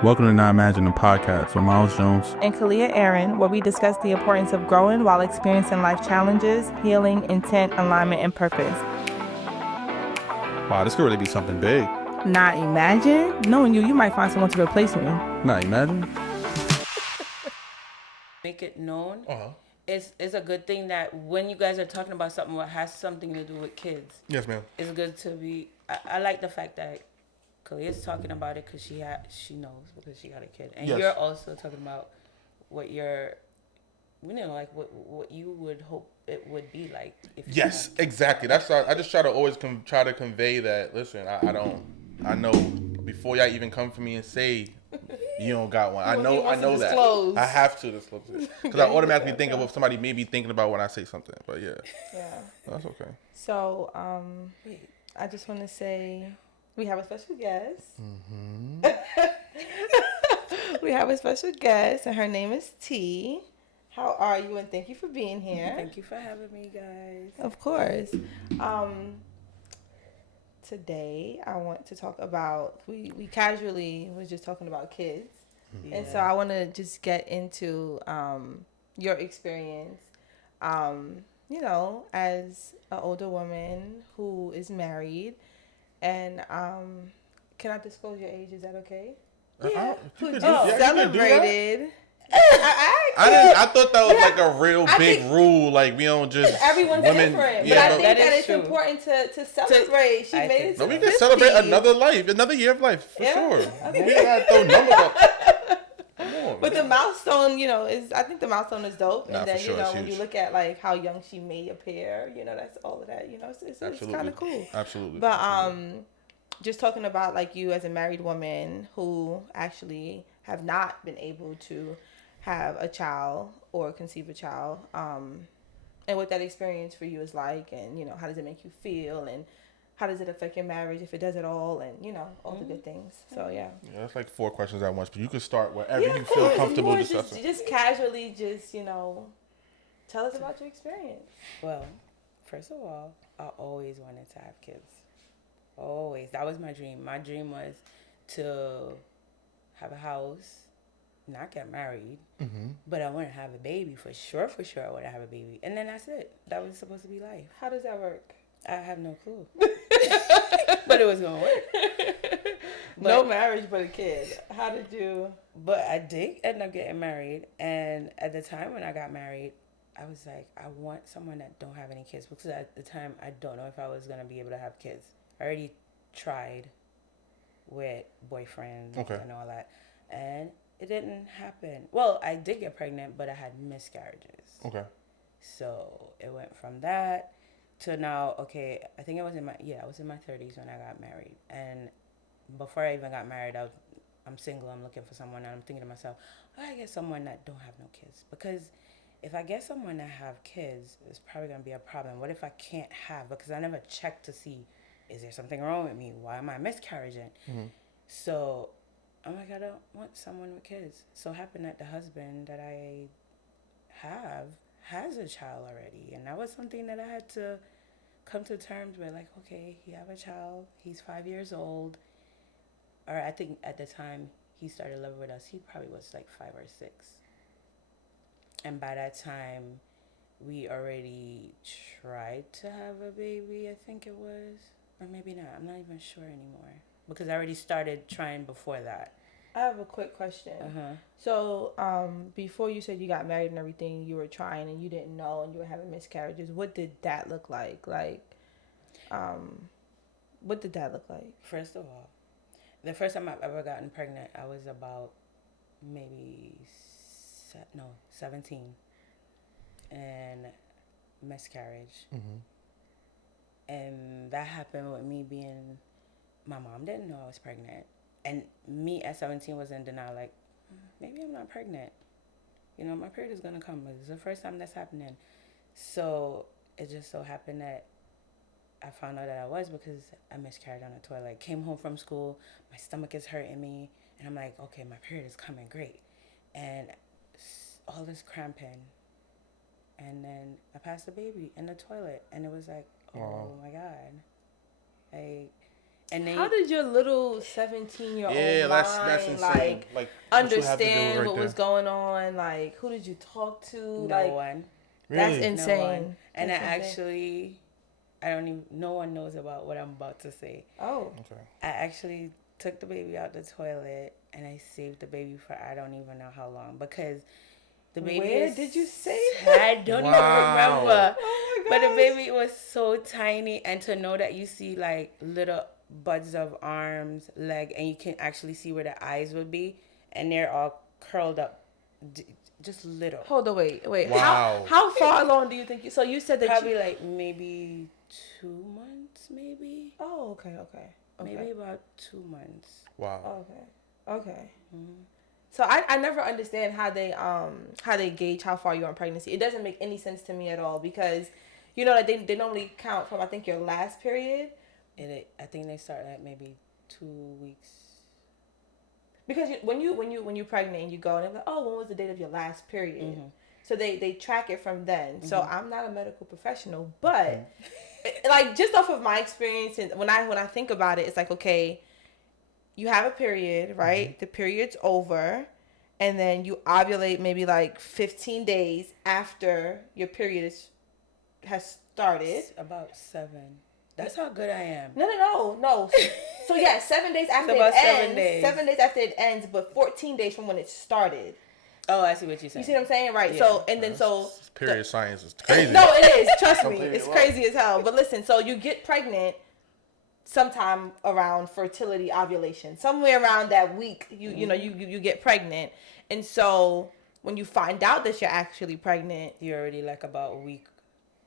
Welcome to Not Imagine the Podcast with Miles Jones and Kalia Aaron, where we discuss the importance of growing while experiencing life challenges, healing, intent, alignment, and purpose. Wow, this could really be something big. Not imagine? Knowing you might find someone to replace me. Not imagine? Make it known. It's a good thing that when you guys are talking about something that has something to do with kids. Yes, ma'am. It's good to be. I like the fact that Kalia's talking about it because she knows because she got a kid, and Yes. you're also talking about what you're, like what you would hope it would be like. If Yes, exactly. That's why I just try to always try to convey that. Listen, I know before y'all even come for me and say you don't got one. I know that. I have to disclose it because I automatically think of what somebody may be thinking about when I say something. But yeah, that's okay. So I just want to say we have a special guest. We have a special guest, and her name is T. How are you? And thank you for being here. Thank you for having me, guys. Of course. Today I want to talk about, we casually was just talking about kids. Yeah. And so I want to just get into your experience, as an older woman who is married. And can I disclose your age? Is that okay? Yeah. Who just celebrated. I thought that was like a real big rule. Like we don't just everyone's women, different, yeah, but I think that it's true. important to celebrate. She made it. No, to we 50. can celebrate another life, another year of life for sure. Okay. We gotta throw numbers up. Come on, But the milestone, is I think the milestone is dope. Nah, And then for sure, it's when you huge. look at like how young she may appear, that's all of that. It's kind of cool. Absolutely. But just talking about like you as a married woman who actually have not been able to have a child or conceive a child, and what that experience for you is like, and how does it make you feel, and how does it affect your marriage if it does at all, and all the good things. So yeah, that's like 4 questions at once, but you can start wherever you feel comfortable discussing. Just casually, tell us about your experience. Well, first of all, I always wanted to have kids. Always. That was my dream. My dream was to have a house, not get married, but I want to have a baby for sure. I want to have a baby. And then that's it. That was supposed to be life. How does that work? I have no clue. But it was going to work. No marriage, but a kid. How did you? But I did end up getting married. And at the time when I got married, I was like, I want someone that don't have any kids. Because at the time, I don't know if I was going to be able to have kids. I already tried with boyfriends and all that. And it didn't happen. Well, I did get pregnant, but I had miscarriages. Okay. So it went from that to now, I think I was in my 30s when I got married. And before I even got married, I'm single, I'm looking for someone, and I'm thinking to myself, I get someone that don't have no kids. Because if I get someone that have kids, it's probably going to be a problem. What if I can't have? Because I never checked to see, is there something wrong with me? Why am I miscarriaging? So I'm like, I don't want someone with kids. So it happened that the husband that I have has a child already. And that was something that I had to come to terms with. Like, okay, you have a child. He's 5 years old. Or I think at the time he started living with us, he probably was like 5 or 6. And by that time, we already tried to have a baby, I think it was. Or maybe not. I'm not even sure anymore. Because I already started trying before that. I have a quick question. So, before you said you got married and everything, you were trying and you didn't know and you were having miscarriages. What did that look like? What did that look like? First of all, the first time I've ever gotten pregnant, I was about maybe 17. And miscarriage. And that happened with me being, my mom didn't know I was pregnant. And me at 17 was in denial, like, maybe I'm not pregnant. My period is going to come. It's the first time that's happening. So it just so happened that I found out that I was because I miscarried on the toilet. Came home from school, my stomach is hurting me. And I'm like, okay, my period is coming, great. And all this cramping. And then I passed the baby in the toilet. And it was like, oh my God. And then how did your little 17-year-old that's mind insane. like What you have to do understand right what there. was going on? Like, who did you talk to? no one. That's Really? insane. No one. And That's I insane. actually, I don't even, no one knows about what I'm about to say. Oh. Okay. I actually took the baby out the toilet and I saved the baby for I don't even know how long because the baby Where did you save I don't even remember. Oh my But god. the baby was so tiny, and to know that you see like little buds of arms, leg, and you can actually see where the eyes would be, and they're all curled up, just little. Hold on, wait. Wow. How far along do you think so you said that Probably you like maybe 2 months, maybe. Oh, okay. Maybe about 2 months. Wow. Okay. Mm-hmm. So I never understand how they gauge how far you're in pregnancy. It doesn't make any sense to me at all because, you know, like they normally count from I think your last period. I think they start at maybe 2 weeks. Because when you're pregnant and you go and they're like, oh, when was the date of your last period? Mm-hmm. So they track it from then. Mm-hmm. So I'm not a medical professional, but like just off of my experience and when I think about it, it's like, okay, you have a period, right? Mm-hmm. The period's over, and then you ovulate maybe like 15 days after your period has started. It's about 7. That's how good I am. No. So yeah, 7 days after it ends. 7 days after it ends, but 14 days from when it started. Oh, I see what you're saying. You see what I'm saying? Right. Yeah. So, and then period science is crazy. No, it is. Trust me. It's crazy as hell. But listen, so you get pregnant sometime around fertility ovulation. Somewhere around that week, you get pregnant. And so when you find out that you're actually pregnant, you're already like about a week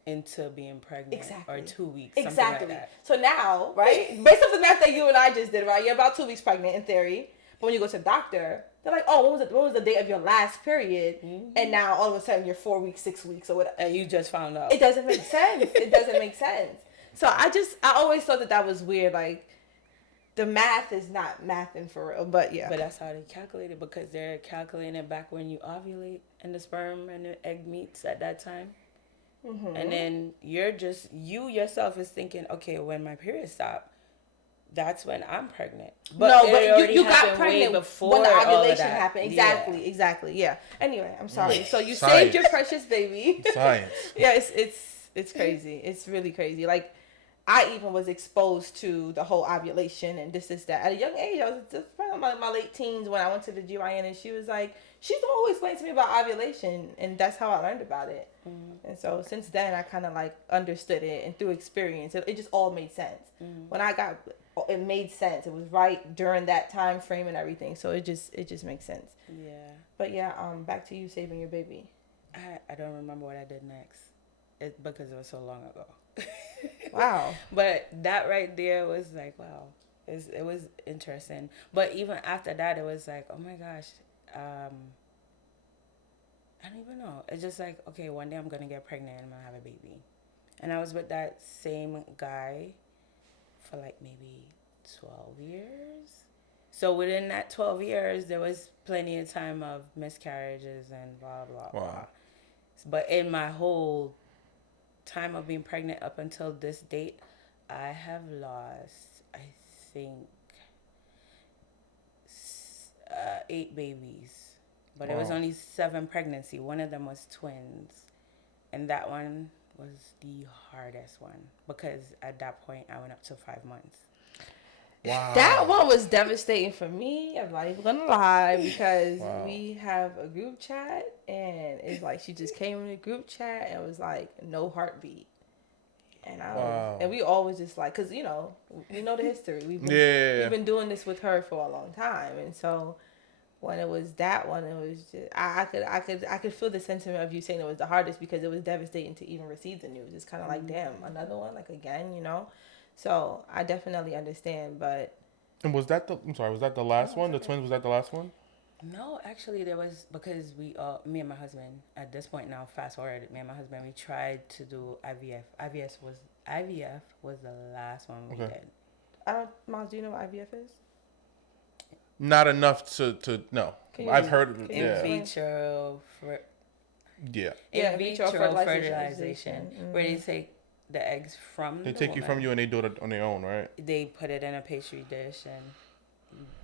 into being pregnant. Exactly. Or 2 weeks. Exactly. Like that. So now, right, based off the math that you and I just did, right, you're about 2 weeks pregnant in theory. But when you go to the doctor, they're like, oh, what was the date of your last period? Mm-hmm. And now all of a sudden you're 4 weeks, 6 weeks, or whatever. And you just found out. It doesn't make sense. It doesn't make sense. So I always thought that was weird. Like, the math is not mathing for real, but yeah. But that's how they calculate it because they're calculating it back when you ovulate and the sperm and the egg meets at that time. Mm-hmm. And then you yourself is thinking, okay, when my period stopped, that's when I'm pregnant. But you got pregnant before when the ovulation happened. Exactly. Yeah. Anyway, I'm sorry. So you saved your precious baby. Science. Yeah, it's crazy. It's really crazy. Like, I even was exposed to the whole ovulation and this, that. At a young age, I was just probably my late teens when I went to the GYN and she was like, she's always explained to me about ovulation, and that's how I learned about it. Mm-hmm. And so since then, I kind of like understood it, and through experience, it just all made sense. Mm-hmm. When I got, it made sense. It was right during that time frame and everything, so it just makes sense. Yeah. But yeah, back to you saving your baby. I don't remember what I did next, because it was so long ago. Wow. But that right there was like, wow, it was interesting. But even after that, it was like, oh my gosh. I don't even know. It's just like, okay, one day I'm going to get pregnant and I'm going to have a baby. And I was with that same guy for like maybe 12 years. So within that 12 years, there was plenty of time of miscarriages and blah, blah, blah. But in my whole time of being pregnant up until this date, I have lost, I think, 8 babies. But it was only 7 pregnancy. One of them was twins. And that one was the hardest one. Because at that point, I went up to 5 months. Wow. That one was devastating for me. I'm not even going to lie. Because we have a group chat. And it's like she just came in the group chat and was like, no heartbeat. And and we always just like, because, you know, we know the history. We've been doing this with her for a long time. And so when it was that one, it was just I could feel the sentiment of you saying it was the hardest because it was devastating to even receive the news. It's kind of like, damn, another one, like again, you know. So I definitely understand, but. And was that the last one? The twins, was that the last one? No, actually, there was, because me and my husband, at this point now, fast forward, me and my husband, we tried to do IVF. IVF was the last one we did. Miles, do you know what IVF is? Not enough to know. I've heard of it. In vitro. In vitro fertilization. Where they take the eggs from They the take you from woman. you and they do it on their own, right? They put it in a pastry dish and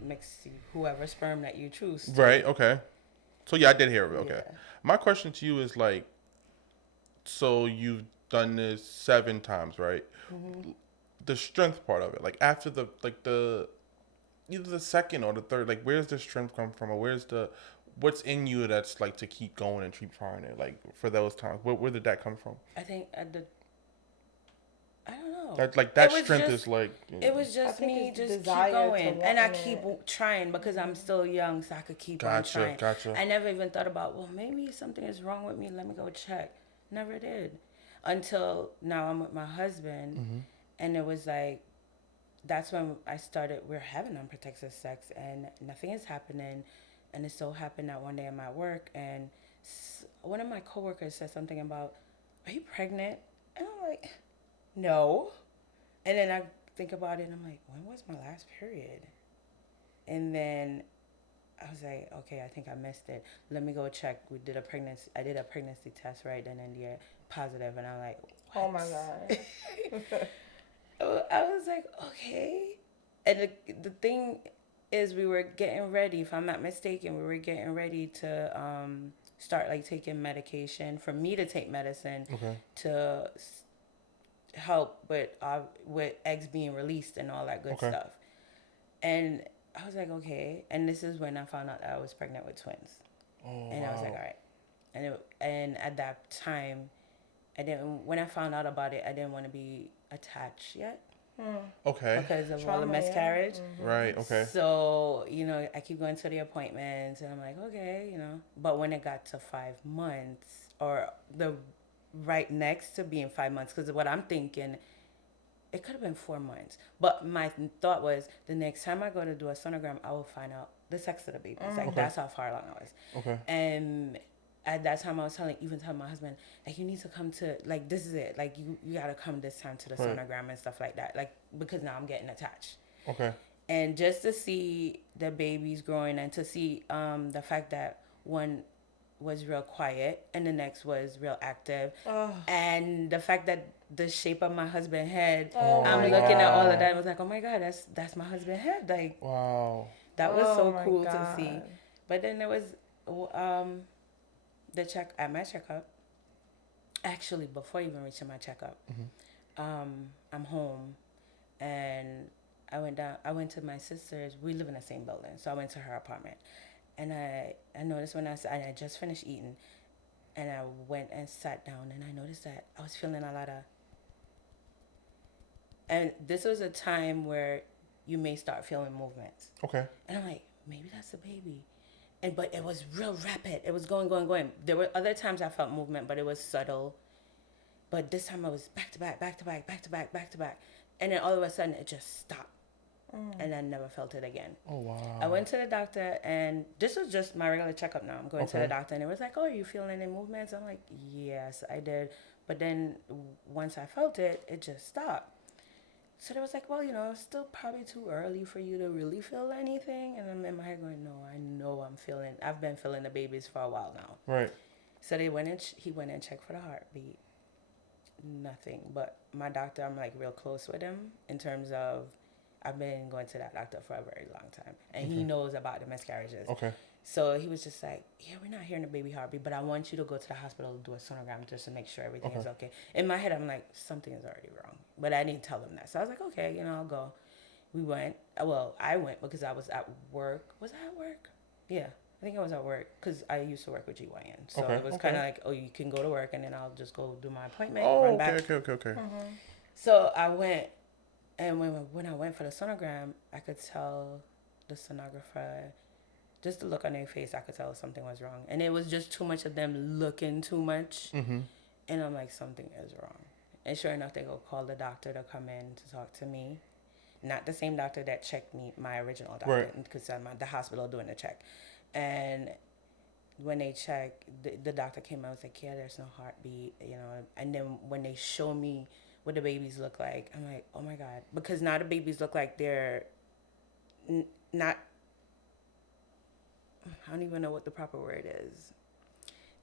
mix whoever sperm that you choose to. Right. Okay. So yeah, I did hear of it. Okay. Yeah. My question to you is like, so you've done this 7 times, right? Mm-hmm. The strength part of it, like after the either the second or the third, like where's the strength come from, or what's in you that's like to keep going and keep trying it, like for those times, where did that come from? I think I don't know. That strength is like. It was just me just keep desire to going. And I want keep it. trying because I'm still young, so I could keep on trying. Gotcha. I never even thought about, well, maybe something is wrong with me. Let me go check. Never did. Until now I'm with my husband. Mm-hmm. And it was like, that's when we're having unprotected sex and nothing is happening. And it so happened that one day I'm at work and one of my coworkers said something about, are you pregnant? And I'm like, no. And then I think about it and I'm like, when was my last period? And then I was like, okay, I think I missed it. Let me go check. I did a pregnancy test right then and there, positive, and I'm like, what? Oh my God. I was like, okay. And the thing is, we were getting ready, if I'm not mistaken, we were getting ready to start like taking medication, for me to take medicine to help with eggs being released and all that good stuff. And I was like, okay. And this is when I found out that I was pregnant with twins. Oh, and I was like, all right. And at that time, when I found out about it, I didn't want to be attached yet. Okay. Because of all the miscarriage. Mm-hmm. Right. Okay. So, I keep going to the appointments and I'm like, okay, But when it got to 5 months, or the right next to being 5 months, because what I'm thinking, it could have been 4 months. But my thought was, the next time I go to do a sonogram, I will find out the sex of the babies. Like, that's how far along I was. Okay. And at that time, I was telling my husband, like, you need to come to, like, this is it. Like, you got to come this time to the sonogram and stuff like that. Like, because now I'm getting attached. Okay. And just to see the babies growing and to see the fact that one was real quiet and the next was real active. Oh. And the fact that the shape of my husband's head, I'm looking at all of that and I was like, oh my God, that's my husband's head. Like, wow. That was so cool to see. But then there was my checkup. Actually, before even reaching my checkup, I'm home and I went to my sister's. We live in the same building, so I went to her apartment. And I noticed when I just finished eating, and I went and sat down, and I noticed that I was feeling a lot of. And this was a time where you may start feeling movements. Okay. And I'm like, maybe that's the baby. But it was real rapid. It was going. There were other times I felt movement, but it was subtle. But this time I was back to back. And then all of a sudden it just stopped. And I never felt it again. Oh, wow. I went to the doctor, and this was just my regular checkup now. I'm going to the doctor, and it was like, oh, are you feeling any movements? I'm like, yes, I did. But then once I felt it, it just stopped. So they was like, well, it's still probably too early for you to really feel anything. And I'm in my head going, no, I know I've been feeling the babies for a while now. Right. So he went and checked for the heartbeat. Nothing. But my doctor, I'm like real close with him in terms of, I've been going to that doctor for a very long time. And he knows about the miscarriages. Okay. So he was just like, yeah, we're not hearing a baby heartbeat, but I want you to go to the hospital and do a sonogram just to make sure everything is okay. In my head, I'm like, something is already wrong. But I didn't tell him that. So I was like, okay, I'll go. We went. Well, I went because I was at work. Was I at work? Yeah, I think I was at work because I used to work with GYN. So it was kind of like, oh, you can go to work and then I'll just go do my appointment, run back. Okay. Mm-hmm. So I went. And when I went for the sonogram, I could tell the sonographer, just the look on their face, I could tell something was wrong. And it was just too much of them looking too much. Mm-hmm. And I'm like, something is wrong. And sure enough, they go call the doctor to come in to talk to me. Not the same doctor that checked me, my original doctor, because I'm at the hospital doing the check. And when they checked, the doctor came out and was like, yeah, there's no heartbeat, And then when they show me what the babies look like, I'm like, oh my God. Because now the babies look like they're not, I don't even know what the proper word is.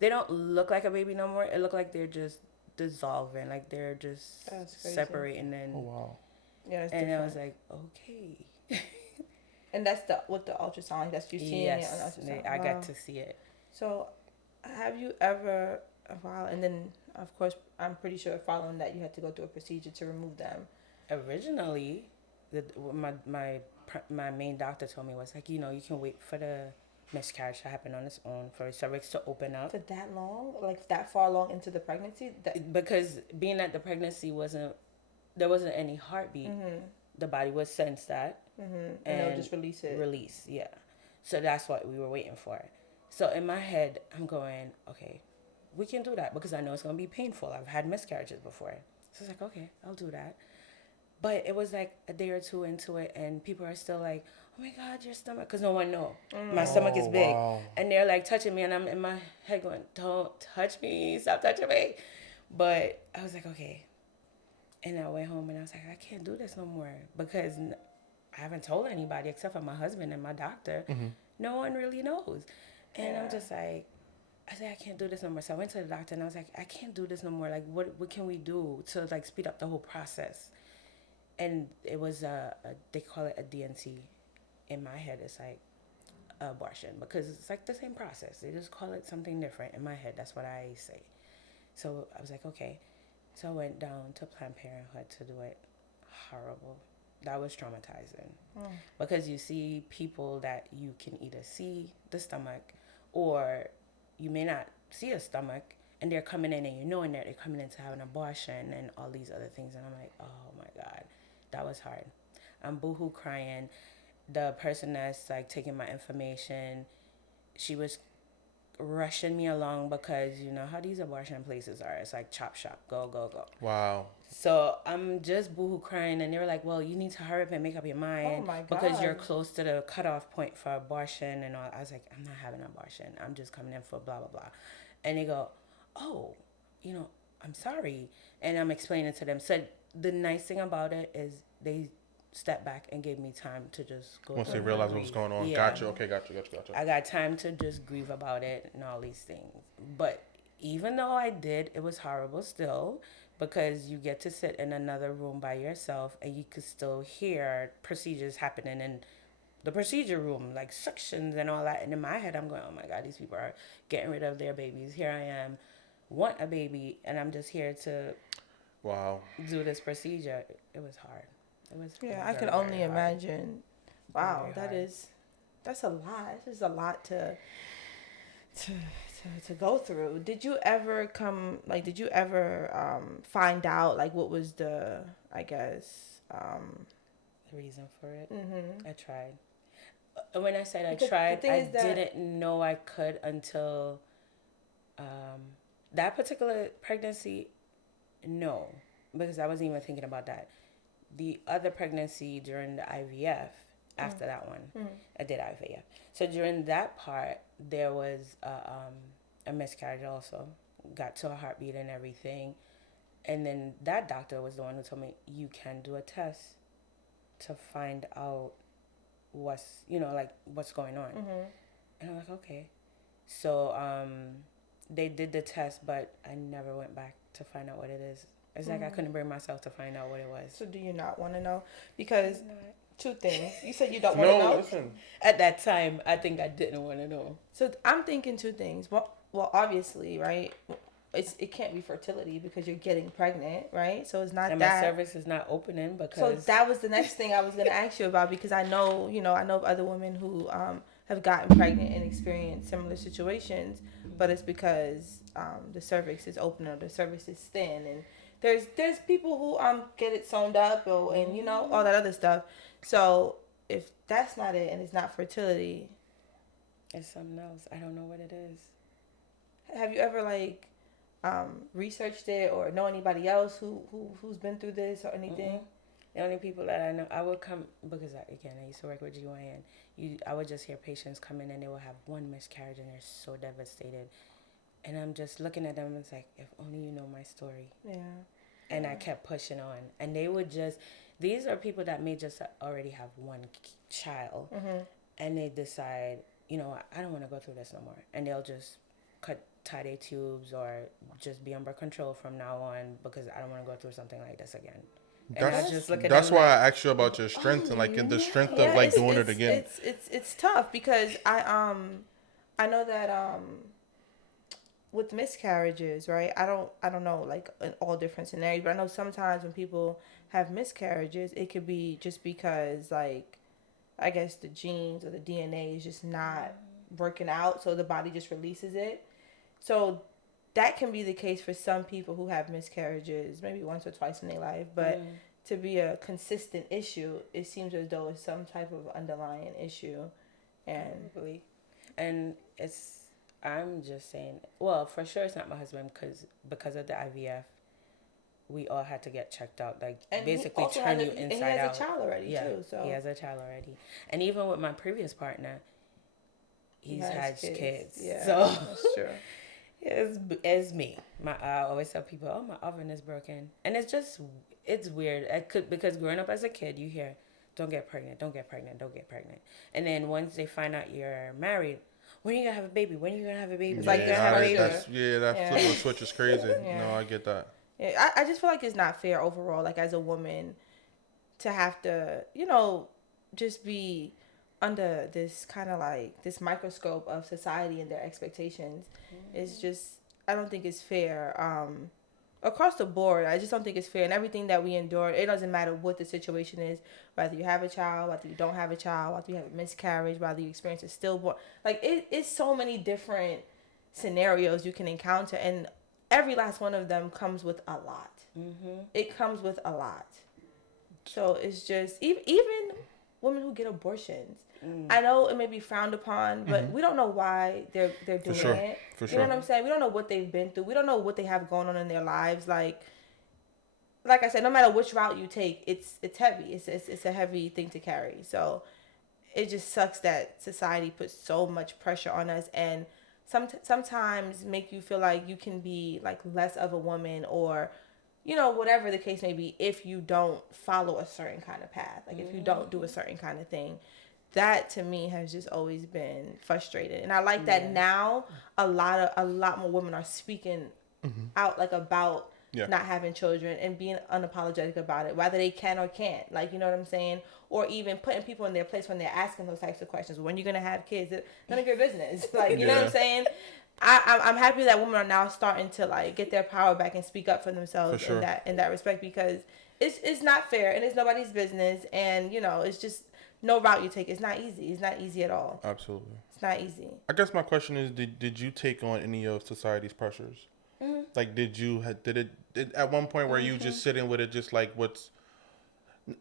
They don't look like a baby no more. It look like they're just dissolving, like they're just separating. And oh wow. Yeah, it's and different. I was like, okay. And that's with the ultrasound. That's you seeing it on ultrasound. I got to see it. So, have you ever, and then of course I'm pretty sure following that you had to go through a procedure to remove them. Originally, my main doctor told me was like, you can wait for the miscarriage to happen on its own, for cervix to open up. For that long, like that far along into the pregnancy, because being that the pregnancy there wasn't any heartbeat. Mm-hmm. The body would sense that, and they'll just release it. Yeah. So that's what we were waiting for. So in my head, I'm going, okay, we can do that because I know it's going to be painful. I've had miscarriages before. So it's like, okay, I'll do that. But it was like a day or two into it, and people are still like, oh my God, your stomach, because no one knows. My stomach is big. Wow. And they're like touching me, and I'm in my head going, don't touch me, stop touching me. But I was like, okay. And I went home and I was like, I can't do this no more because I haven't told anybody except for my husband and my doctor. Mm-hmm. No one really knows. And I'm just like, I said, I can't do this no more. So I went to the doctor and I was like, I can't do this no more. Like, what can we do to like speed up the whole process? And it was they call it a DNC. In my head, it's like abortion because it's like the same process. They just call it something different. In my head, that's what I say. So I was like, okay. So I went down to Planned Parenthood to do it. Horrible. That was traumatizing. Because you see people that you can either see the stomach or you may not see a stomach and they're coming in and knowing that they're coming in to have an abortion and all these other things. And I'm like, oh my God, that was hard. I'm boohoo crying. The person that's like taking my information, she was rushing me along because you know how these abortion places are. It's like chop shop, go, go, go. Wow. So I'm just boohoo crying and they were like, well, you need to hurry up and make up your mind. Oh my God. Because you're close to the cutoff point for abortion and all. I was like, I'm not having an abortion. I'm just coming in for blah, blah, blah. And they go, oh, I'm sorry. And I'm explaining to them. So the nice thing about it is they stepped back and gave me time to just go. Once they realized what was going on. Yeah. Gotcha. Okay, gotcha. I got time to just grieve about it and all these things. But even though I did, it was horrible still because you get to sit in another room by yourself and you could still hear procedures happening in the procedure room, like suctions and all that. And in my head, I'm going, oh my God, these people are getting rid of their babies. Here I am, want a baby, and I'm just here to do this procedure. It was hard. I can only imagine. Wow, that's a lot. This is a lot to go through. Did you ever find out like what was the reason for it? Mm-hmm. I tried. When I said I tried, I didn't know I could until that particular pregnancy. No, because I wasn't even thinking about that. The other pregnancy during the IVF, after that one, I did IVF. So during that part, there was a miscarriage also. Got to a heartbeat and everything. And then that doctor was the one who told me, you can do a test to find out what's going on. Mm-hmm. And I'm like, okay. So they did the test, but I never went back to find out what it is. It's like I couldn't bring myself to find out what it was. So do you not want to know? Because two things. You said you don't want to know. No, listen. At that time, I think I didn't want to know. So I'm thinking two things. Well, obviously, right? It can't be fertility because you're getting pregnant, right? So it's not and that. And my cervix is not opening because. So that was the next thing I was going to ask you about because I know of other women who have gotten pregnant and experienced similar situations, but it's because the cervix is open or the cervix is thin and. There's people who get it sewn up and all that other stuff. So if that's not it and it's not fertility, it's something else. I don't know what it is. Have you ever researched it or know anybody else who's been through this or anything? Mm-hmm. The only people that I know, I would come because I used to work with GYN. I would just hear patients come in and they will have one miscarriage and they're so devastated. And I'm just looking at them and it's like, if only you know my story. Yeah. And I kept pushing on. And they would these are people that may just already have one child. Mm-hmm. And they decide, I don't want to go through this no more. And they'll just cut tie their tubes or just be on birth control from now on because I don't want to go through something like this again. And I just look at that's them why like, I asked you about your strength and like in the strength of like it's, doing it again. It's tough because I know that with miscarriages, right? I don't know like in all different scenarios, but I know sometimes when people have miscarriages, it could be just because like I guess the genes or the DNA is just not working out, so the body just releases it. So that can be the case for some people who have miscarriages maybe once or twice in their life, but to be a consistent issue, it seems as though it's some type of underlying issue. And it's, I'm just saying, well, for sure it's not my husband because of the IVF, we all had to get checked out, like And basically turn you inside out. And he has a child already too. So he has a child already, and even with my previous partner, he's had kids. Yeah, so that's true. it's me. I always tell people, oh, my oven is broken, and it's weird. Because growing up as a kid, you hear, don't get pregnant, don't get pregnant, don't get pregnant, and then once they find out you're married, when are you gonna have a baby? When are you gonna have a baby? It's like you're gonna have a baby. That flip of switch is crazy. Yeah. No, I get that. Yeah, I just feel like it's not fair overall, like as a woman, to have to, just be under this kind of like this microscope of society and their expectations. It's just, I don't think it's fair. Across the board, I just don't think it's fair. And everything that we endure, it doesn't matter what the situation is, whether you have a child, whether you don't have a child, whether you have a miscarriage, whether you experience a stillborn. Like, it's so many different scenarios you can encounter, and every last one of them comes with a lot. It comes with a lot. So it's just, even women who get abortions, I know it may be frowned upon, but we don't know why they're doing it. For sure. You know what I'm saying? We don't know what they've been through. We don't know what they have going on in their lives. Like I said, no matter which route you take, it's heavy. It's a heavy thing to carry. So it just sucks that society puts so much pressure on us, and sometimes make you feel like you can be like less of a woman, or whatever the case may be, if you don't follow a certain kind of path, like if you don't do a certain kind of thing. That to me has just always been frustrated, and I like that now a lot more women are speaking out like about not having children and being unapologetic about it, whether they can or can't, like, you know what I'm saying, or even putting people in their place when they're asking those types of questions. When you're gonna have kids, it's none of your business, like, you know what I'm saying. I'm happy that women are now starting to like get their power back and speak up for themselves in that respect, because it's not fair and it's nobody's business, and it's just. No route you take, it's not easy. It's not easy at all. Absolutely. It's not easy. I guess my question is, did you take on any of society's pressures? Like, did it at one point where you just sitting with it, just like what's,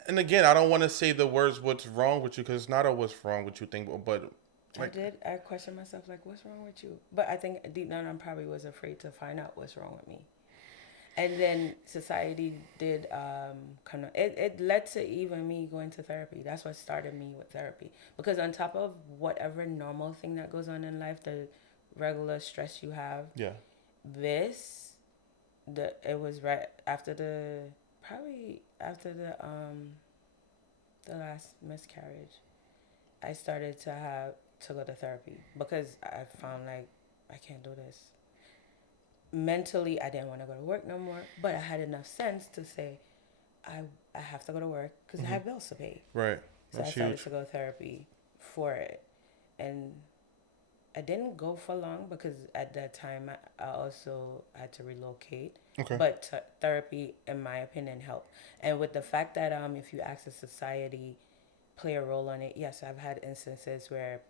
and again, I don't want to say the words what's wrong with you, because it's not a what's wrong with you thing, but like, I questioned myself, like, what's wrong with you? But I think deep down I probably was afraid to find out what's wrong with me. And then society did kind of, it led to even me going to therapy. That's what started me with therapy. Because on top of whatever normal thing that goes on in life, the regular stress you have, it was right after the last miscarriage, I started to go to therapy, because I found like I can't do this. Mentally, I didn't want to go to work no more, but I had enough sense to say, I have to go to work because I have bills to pay. Right. So I started to go to therapy for it. And I didn't go for long because at that time I also had to relocate. Okay. But therapy, in my opinion, helped. And with the fact that if you ask the society play a role on it, yes, I've had instances where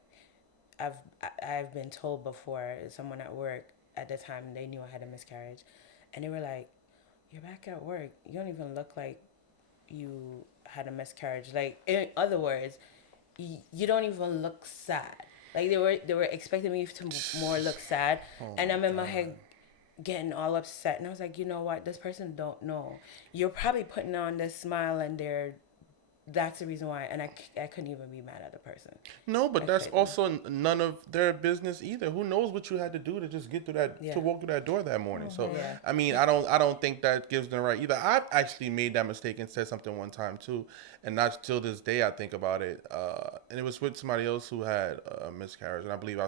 I've been told before, someone at work, at the time they knew I had a miscarriage, and they were like, you're back at work, you don't even look like you had a miscarriage. Like, in other words, you don't even look sad. Like, they were expecting me to more look sad. And I'm in my head getting all upset, and I was like, you know what, this person don't know. You're probably putting on this smile and they're that's the reason why. And I couldn't even be mad at the person. No, but that's also none of their business either. Who knows what you had to do to just get through that, to walk through that door that morning. So, I mean, I don't think that gives them right either. I've actually made that mistake and said something one time too. And not till this day I think about it. And it was with somebody else who had a miscarriage. And I believe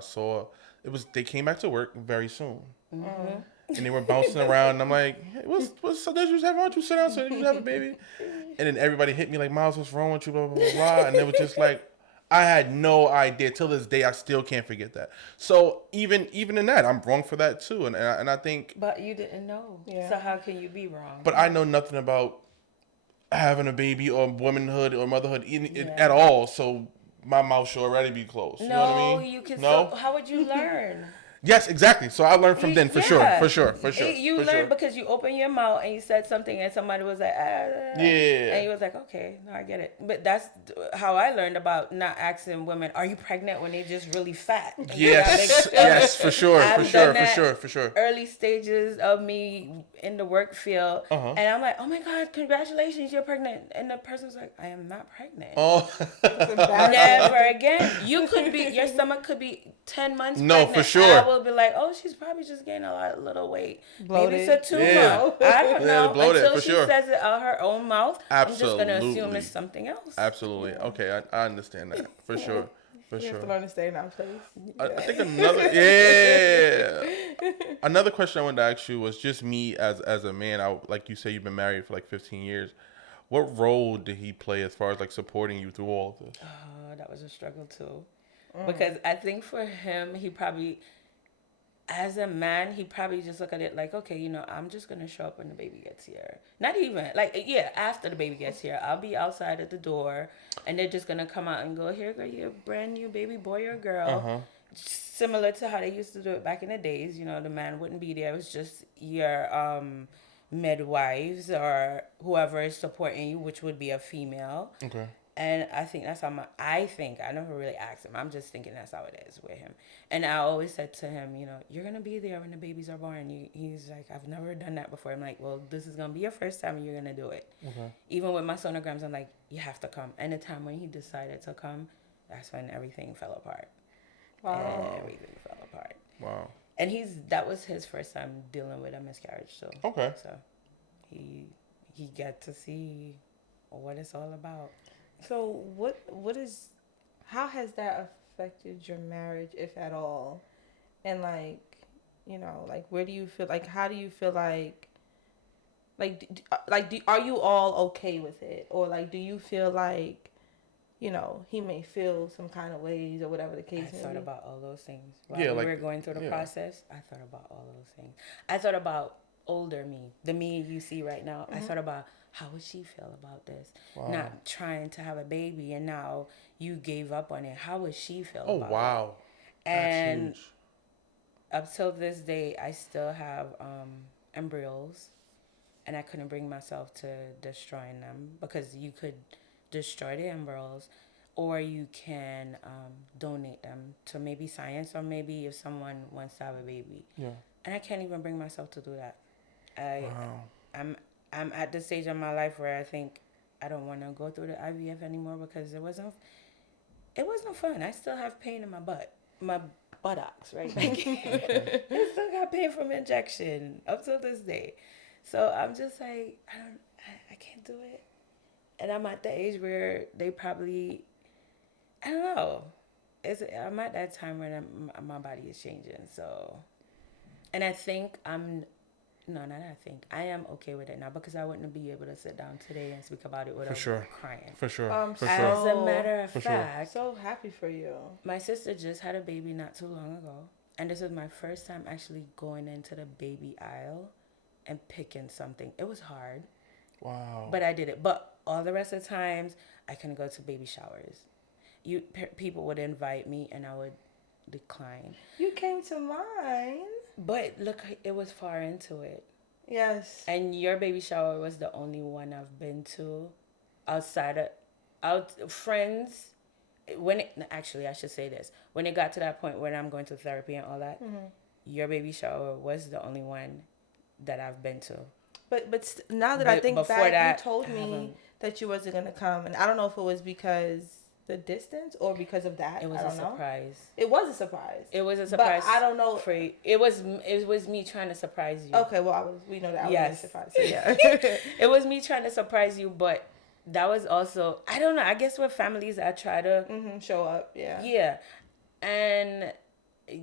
they came back to work very soon. Mm-hmm. And they were bouncing around, and I'm like, hey, what's so did you have? Why don't you sit down? So did you have a baby? And then everybody hit me like, Miles, what's wrong with you? Blah blah blah blah. And it was just like, I had no idea. Till this day, I still can't forget that. So even in that, I'm wrong for that too. And I think. But you didn't know. Yeah. So how can you be wrong? But I know nothing about having a baby or womanhood or motherhood at all. So my mouth should already be closed. You know what I mean? You can. No. How would you learn? Yes, exactly. So I learned from then, for sure. You learned because you opened your mouth and you said something and somebody was like, and you was like, okay, no, I get it. But that's how I learned about not asking women, are you pregnant when they're just really fat? Yes, for sure. Early stages of me in the work field, and I'm like, oh my God, congratulations, you're pregnant. And the person's like, I am not pregnant. Oh, never again. You could be, your stomach could be 10 months pregnant. No, for sure. I will be like, oh, she's probably just gaining a little weight. Bloated. Maybe it's a tumor. I don't know. Bloated, until she sure. says it out her own mouth. Absolutely. I'm just going to assume it's something else. Absolutely. Okay, I understand that. For sure. You have to learn to stay in our place. I think another question I wanted to ask you was just me as a man. Like you say, you've been married for like 15 years. What role did he play as far as like supporting you through all of this? Oh, that was a struggle too. Because I think for him, he probably, as a man, he probably just look at it like, okay, you know, I'm just going to show up when the baby gets here. Not even, like, yeah, after the baby gets here, I'll be outside at the door, and they're just going to come out and go, here go your brand new baby boy or girl. Similar to how they used to do it back in the days. You know, the man wouldn't be there. It was just your midwives or whoever is supporting you, which would be a female. Okay. And I think that's how I never really asked him. I'm just thinking that's how it is with him. And I always said to him, you know, you're going to be there when the babies are born. He's like, I've never done that before. I'm like, well, this is going to be your first time and you're going to do it. Okay. Even with my sonograms, I'm like, you have to come. And the time when he decided to come, that's when everything fell apart. Wow. Everything fell apart. Wow. And that was his first time dealing with a miscarriage. So, okay. So he got to see what it's all about. So how has that affected your marriage, if at all? And like, you know, like, where do you feel, like, how do you feel like are you all okay with it? Or like, do you feel like, you know, he may feel some kind of ways or whatever the case may be? I thought about all those things. While we were going through the process, I thought about all those things. I thought about older me, the me you see right now. I thought about, how would she feel about this? Wow. Not trying to have a baby, and now you gave up on it. How would she feel about it? Oh, wow. And that's huge. Up till this day, I still have embryos, and I couldn't bring myself to destroying them, because you could destroy the embryos, or you can donate them to maybe science, or maybe if someone wants to have a baby. Yeah. And I can't even bring myself to do that. I'm at the stage of my life where I think I don't want to go through the IVF anymore, because it wasn't fun. I still have pain in my buttocks, right? I still got pain from injection up till this day. So I'm just like, I can't do it. And I'm at the age where they probably, I don't know. I'm at that time where my body is changing. So, and I think I am okay with it now, because I wouldn't be able to sit down today and speak about it without crying. For sure. As a matter of fact, so happy for you. My sister just had a baby not too long ago, and this was my first time actually going into the baby aisle and picking something. It was hard. Wow. But I did it. But all the rest of the times, I couldn't go to baby showers. People would invite me, and I would decline. You came to mine. But look, it was far into it. Yes. And your baby shower was the only one I've been to outside of friends. Actually, I should say this. When it got to that point where I'm going to therapy and all that, your baby shower was the only one that I've been to. But now that I think back, you told me that you wasn't gonna come, and I don't know if it was because the distance or because of that. It was I don't a know. surprise. It was a surprise. It was a surprise. But I don't know. It was me trying to surprise you. Okay, well, we know that I was surprised. So yeah. It was me trying to surprise you, but that was also, I don't know, I guess with families I try to show up. Yeah. Yeah. And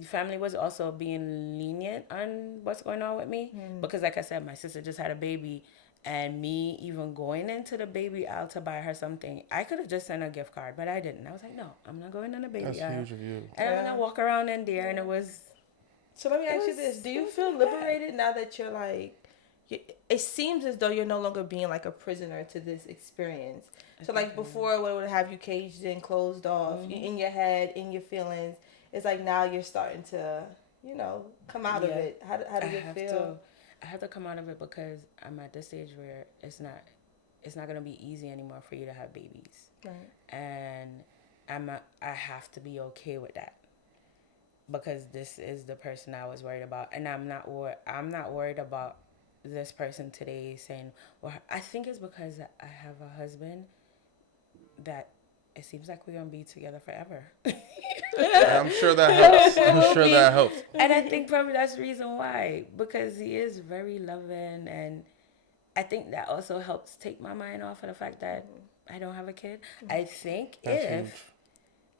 family was also being lenient on what's going on with me because, like I said, my sister just had a baby, and me even going into the baby aisle to buy her something, I could have just sent a gift card, but I didn't. I was like, no, I'm not going in the baby aisle. That's huge of you. And I'm gonna walk around in there, and it was. So let me ask you this: do you feel liberated now that you're like? It seems as though you're no longer being like a prisoner to this experience. So like before, what would have you caged in, closed off, in your head, in your feelings? It's like now you're starting to, come out of it. How do you feel? I have to come out of it because I'm at this stage where it's not gonna be easy anymore for you to have babies. Right. And I have to be okay with that because this is the person I was worried about, and I'm not worried about this person today saying, well, I think it's because I have a husband that it seems like we're gonna be together forever. I'm sure that helps. And I think probably that's the reason why, because he is very loving, and I think that also helps take my mind off of the fact that I don't have a kid. I think That's if huge.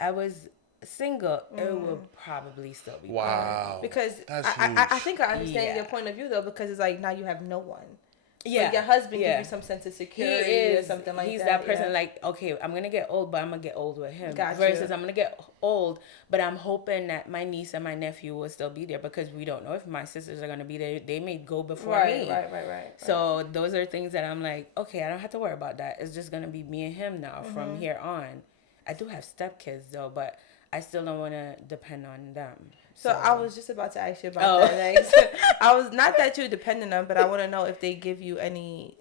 I was single, it would probably still be Wow. Because I think I understand your point of view though, because it's like now you have no one. Yeah, like your husband gives you some sense of security or something like that. He's that person like, okay, I'm going to get old, but I'm going to get old with him. Gotcha. Versus I'm going to get old, but I'm hoping that my niece and my nephew will still be there because we don't know if my sisters are going to be there. They may go before me. Right. So those are things that I'm like, okay, I don't have to worry about that. It's just going to be me and him now from here on. I do have stepkids though, but I still don't want to depend on them. So I was just about to ask you about that next. I was not that you're dependent on, but I want to know if they give you any.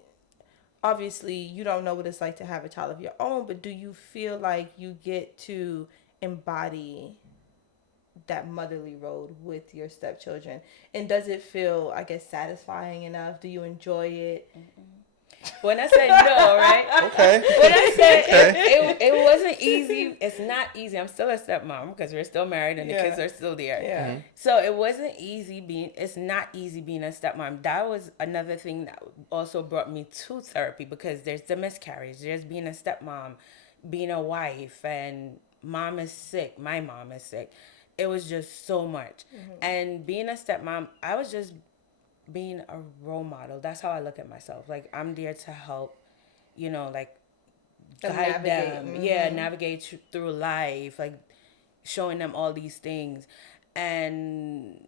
Obviously, you don't know what it's like to have a child of your own, but do you feel like you get to embody that motherly role with your stepchildren? And does it feel, I guess, satisfying enough? Do you enjoy it? When I said no, right? Okay. When I said it wasn't easy. It's not easy. I'm still a stepmom because we're still married and the kids are still there. Yeah. So it wasn't easy it's not easy being a stepmom. That was another thing that also brought me to therapy because there's the miscarriage. There's being a stepmom, being a wife, and mom is sick. My mom is sick. It was just so much. And being a stepmom, I was just being a role model. That's how I look at myself. Like I'm there to help, like guide them. Navigate through life, like showing them all these things. And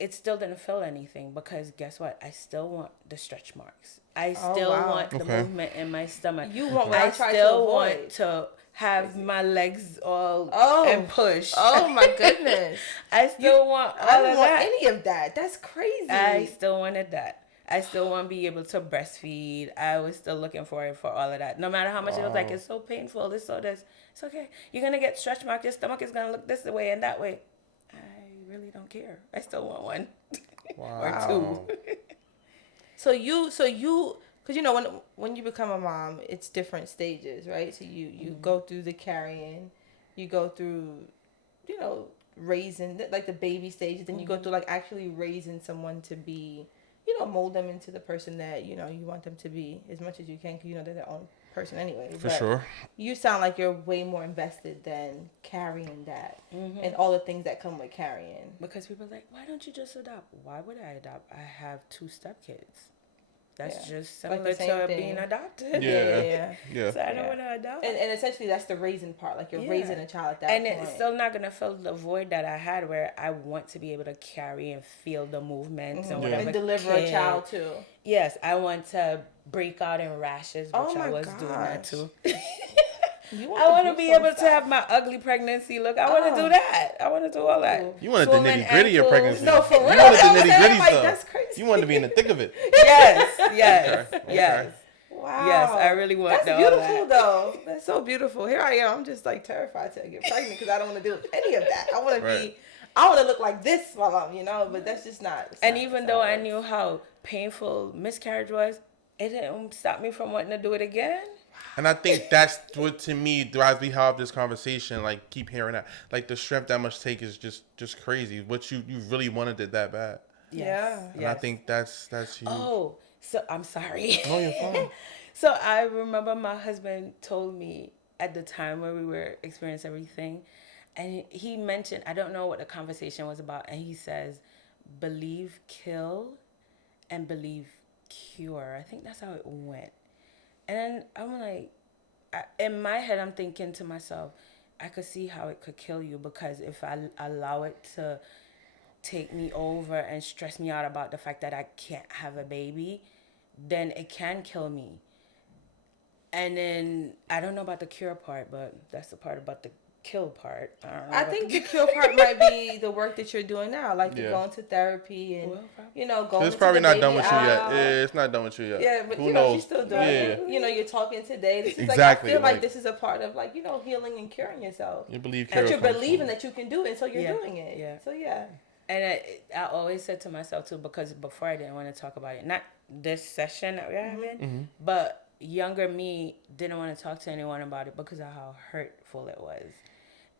it still didn't feel anything because guess what? I still want the stretch marks. I still want the movement in my stomach. You want what I try still to want avoid. to have my legs all and push. Oh my goodness. I still want all I of don't want that. any of that. That's crazy. I still wanted that. I still want to be able to breastfeed. I was still looking for all of that. No matter how much it was like, it's so painful, it's so this. It's okay. You're going to get stretch marks. Your stomach is going to look this way and that way. I really don't care. I still want one. Wow. Or two. So you, because when you become a mom, it's different stages, right? So you go through the carrying, you go through, raising, like the baby stages, then you go through like actually raising someone to be, mold them into the person that, you want them to be as much as you can, because they're their own person anyway. For sure. You sound like you're way more invested than carrying that and all the things that come with carrying. Because people are like, why don't you just adopt? Why would I adopt? I have 2 stepkids. That's just similar like to being adopted. Yeah. So I don't want to adopt. And essentially that's the raising part. Like you're raising a child at that point. And it's still not going to fill the void that I had where I want to be able to carry and feel the movements and whatever. And deliver a child too. Yes, I want to break out in rashes, which I was doing that too. I want to be able to have my ugly pregnancy look. I want to do that. I want to do all that. You wanted the nitty gritty of pregnancy. No, for real. You wanted the nitty gritty stuff. That's crazy. You wanted to be in the thick of it. Yes. Okay. Wow. Yes, I really want That's beautiful though. That's so beautiful. Here I am. I'm just like terrified to get pregnant because I don't want to do any of that. I want to I want to look like this while I'm, but that's just not. And even though I knew how painful miscarriage was, it didn't stop me from wanting to do it again. And I think that's what to me drives me have this conversation. Like keep hearing that. Like the strength that must take is just crazy. What you really wanted it that bad. Yes. Yeah. And I think that's huge. Oh, so I'm sorry. No, you're fine. So I remember my husband told me at the time where we were experiencing everything, and he mentioned, I don't know what the conversation was about, and he says, believe kill and believe cure. I think that's how it went. And then I'm like, in my head, I'm thinking to myself, I could see how it could kill you, because if I allow it to take me over and stress me out about the fact that I can't have a baby, then it can kill me. And then I don't know about the cure part, but that's the part about the kill part. I think the cure part might be the work that you're doing now, like you're Yeah. going to therapy and going. It's into probably the not baby done with you yet. aisle. Yeah, it's not done with you yet. Yeah, but Who you know knows? she's still doing it. You're talking today. This is Exactly, like I feel like like- this is a part of healing and curing yourself. You believe That Carol you're comes believing from- that you can do it, so you're Yeah. doing it. Yeah. So yeah. And I always said to myself too, because before I didn't want to talk about it, not this session that we're having, but younger me didn't want to talk to anyone about it because of how hurtful it was.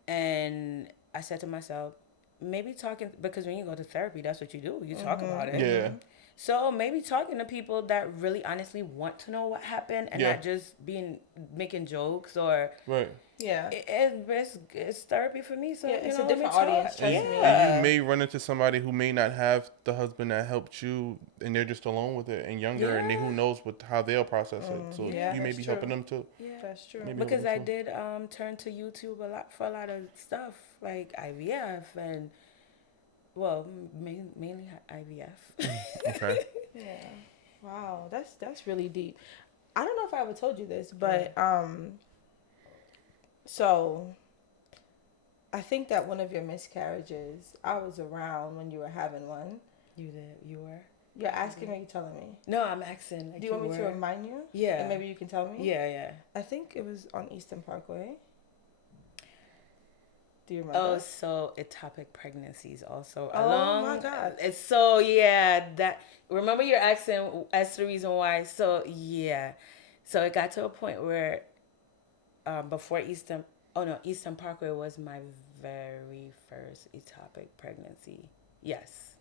And I said to myself, maybe talking, because when you go to therapy, that's what you do. You talk about it. Yeah. So maybe talking to people that really honestly want to know what happened and Yeah. not just making jokes or Right. Yeah. it's therapy for me. So Yeah, it's you a know, let me different audience, talk. trust me. And you may run into somebody who may not have the husband that helped you, and they're just alone with it and younger, and who knows how they'll process it. So Yeah, you may that's be true. helping them too. Yeah. That's true. Maybe Because helping I too. did turn to YouTube a lot of stuff like IVF and mainly IVF. Okay. Yeah. Wow, that's really deep. I don't know if I ever told you this, but so I think that one of your miscarriages, I was around when you were having one. You were? You're asking or you telling me? No, I'm asking. Like, Do you want me to remind you? Yeah. And maybe you can tell me? Yeah. I think it was on Eastern Parkway. Do you remember? Oh, so ectopic pregnancies also. Oh my God. It's so, yeah, that, remember you're asking as the reason why. So, yeah. So it got to a point where before Eastern Parkway was my very first ectopic pregnancy. Yes.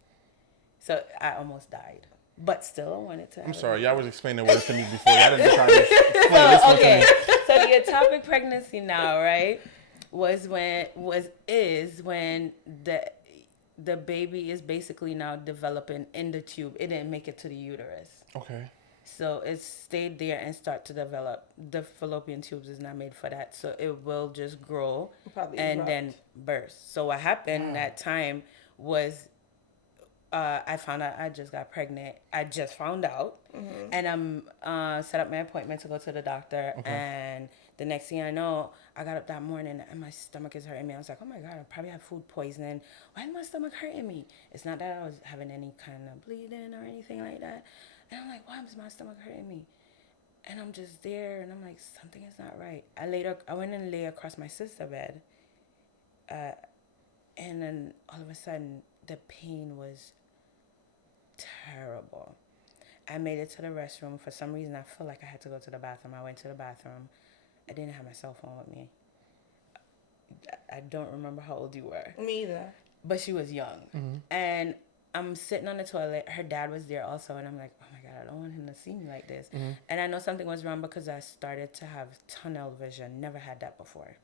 So I almost died. But still, I wanted to. I'm sorry, y'all was explaining words to me before. Y'all didn't try to explain this one to me. So the ectopic pregnancy now, right, is when the baby is basically now developing in the tube. It didn't make it to the uterus. Okay. So it stayed there and start to develop. The fallopian tubes is not made for that. So it will just grow and then burst. So what happened that time was I found out I just got pregnant. I just found out. And I'm set up my appointment to go to the doctor. Okay. And the next thing I know, I got up that morning and my stomach is hurting me. I was like, oh my God, I probably have food poisoning. Why is my stomach hurting me? It's not that I was having any kind of bleeding or anything like that. And I'm like, why is my stomach hurting me? And I'm just there, and I'm like, something is not right. I went and lay across my sister's bed. And then all of a sudden, the pain was terrible. I made it to the restroom. For some reason, I felt like I had to go to the bathroom. I went to the bathroom. I didn't have my cell phone with me. I don't remember how old you were. Me either. But she was young. And I'm sitting on the toilet. Her dad was there also. And I'm like, oh my God, I don't want him to see me like this. And I know something was wrong because I started to have tunnel vision. Never had that before.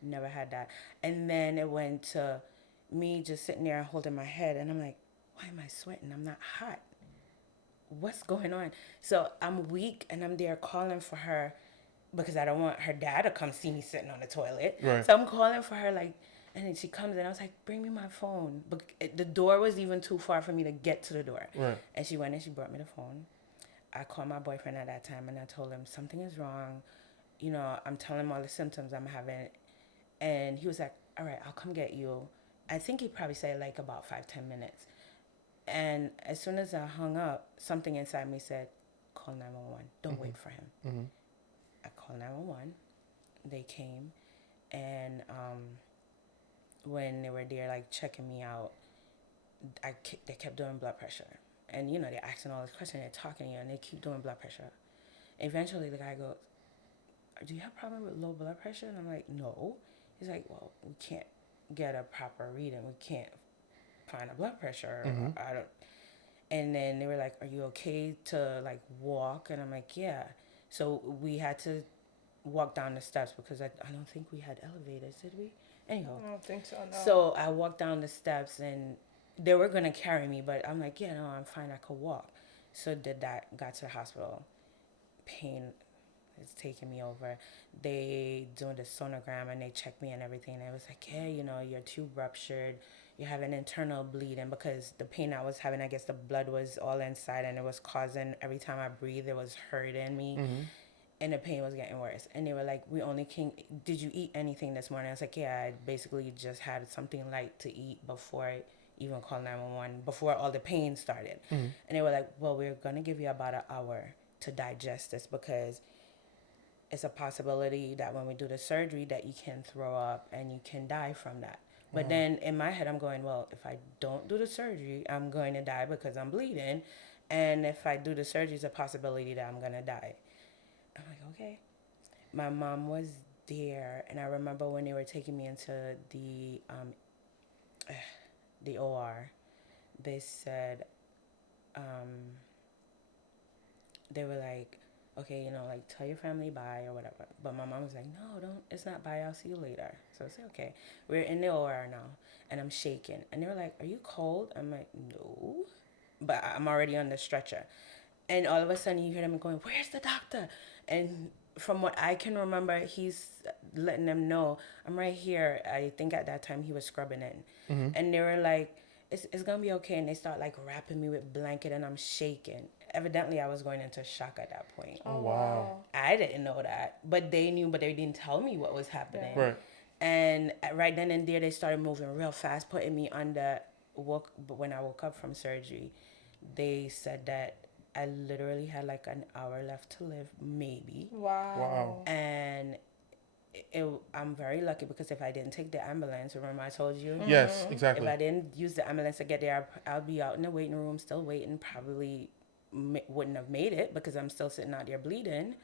Never had that. And then it went to me just sitting there holding my head. And I'm like, why am I sweating? I'm not hot. What's going on? So I'm weak and I'm there calling for her because I don't want her dad to come see me sitting on the toilet. Right. So I'm calling for her and then she comes in. I was like, bring me my phone. But the door was even too far for me to get to the door. Right. And she went and she brought me the phone. I called my boyfriend at that time and I told him something is wrong. You know, I'm telling him all the symptoms I'm having. And he was like, all right, I'll come get you. I think he probably said like about 5-10 minutes. And as soon as I hung up, something inside me said, call 911. Don't wait for him. I called 911. They came. And when they were there, like, checking me out, they kept doing blood pressure. And, you know, they're asking all this question, they're talking to you, and they keep doing blood pressure. Eventually, the guy goes, do you have a problem with low blood pressure? And I'm like, no. He's like, well, we can't get a proper reading. We can't find a blood pressure. I don't. And then they were like, are you okay to, like, walk? And I'm like, yeah. So we had to walk down the steps because I don't think we had elevators, did we? Anyhow. I don't think so, no. So I walked down the steps and they were going to carry me, but I'm like, yeah, no, I'm fine. I could walk. So did that, got to the hospital. Pain is taking me over. They doing the sonogram and they checked me and everything. And it was like, yeah, you know, your tube ruptured. You have an internal bleeding because the pain I was having, I guess the blood was all inside and it was causing, every time I breathed, it was hurting me. And the pain was getting worse. And they were like, did you eat anything this morning? I was like, yeah, I basically just had something light to eat before I even called 911, before all the pain started. And they were like, well, we're going to give you about an hour to digest this because it's a possibility that when we do the surgery that you can throw up and you can die from that. But then in my head, I'm going, well, if I don't do the surgery, I'm going to die because I'm bleeding. And if I do the surgery, it's a possibility that I'm going to die. I'm like, okay. My mom was there, and I remember when they were taking me into the OR, they said, they were like, okay, you know, like, tell your family bye or whatever. But my mom was like, no, don't, it's not bye, I'll see you later. So I said, okay. We're in the OR now, and I'm shaking. And they were like, are you cold? I'm like, no. But I'm already on the stretcher. And all of a sudden, you hear them going, where's the doctor? And from what I can remember, he's letting them know, I'm right here. I think at that time, he was scrubbing in. And they were like, it's going to be okay. And they start, like, wrapping me with blanket, and I'm shaking. Evidently, I was going into shock at that point. Oh, wow. I didn't know that. But they knew, but they didn't tell me what was happening. Right. And right then and there, they started moving real fast, putting me under, but when I woke up from surgery, they said that I literally had like an hour left to live, maybe. Wow. And I'm very lucky because if I didn't take the ambulance, remember I told you? Yes, exactly. If I didn't use the ambulance to get there, I'll be out in the waiting room still waiting, probably wouldn't have made it because I'm still sitting out there bleeding.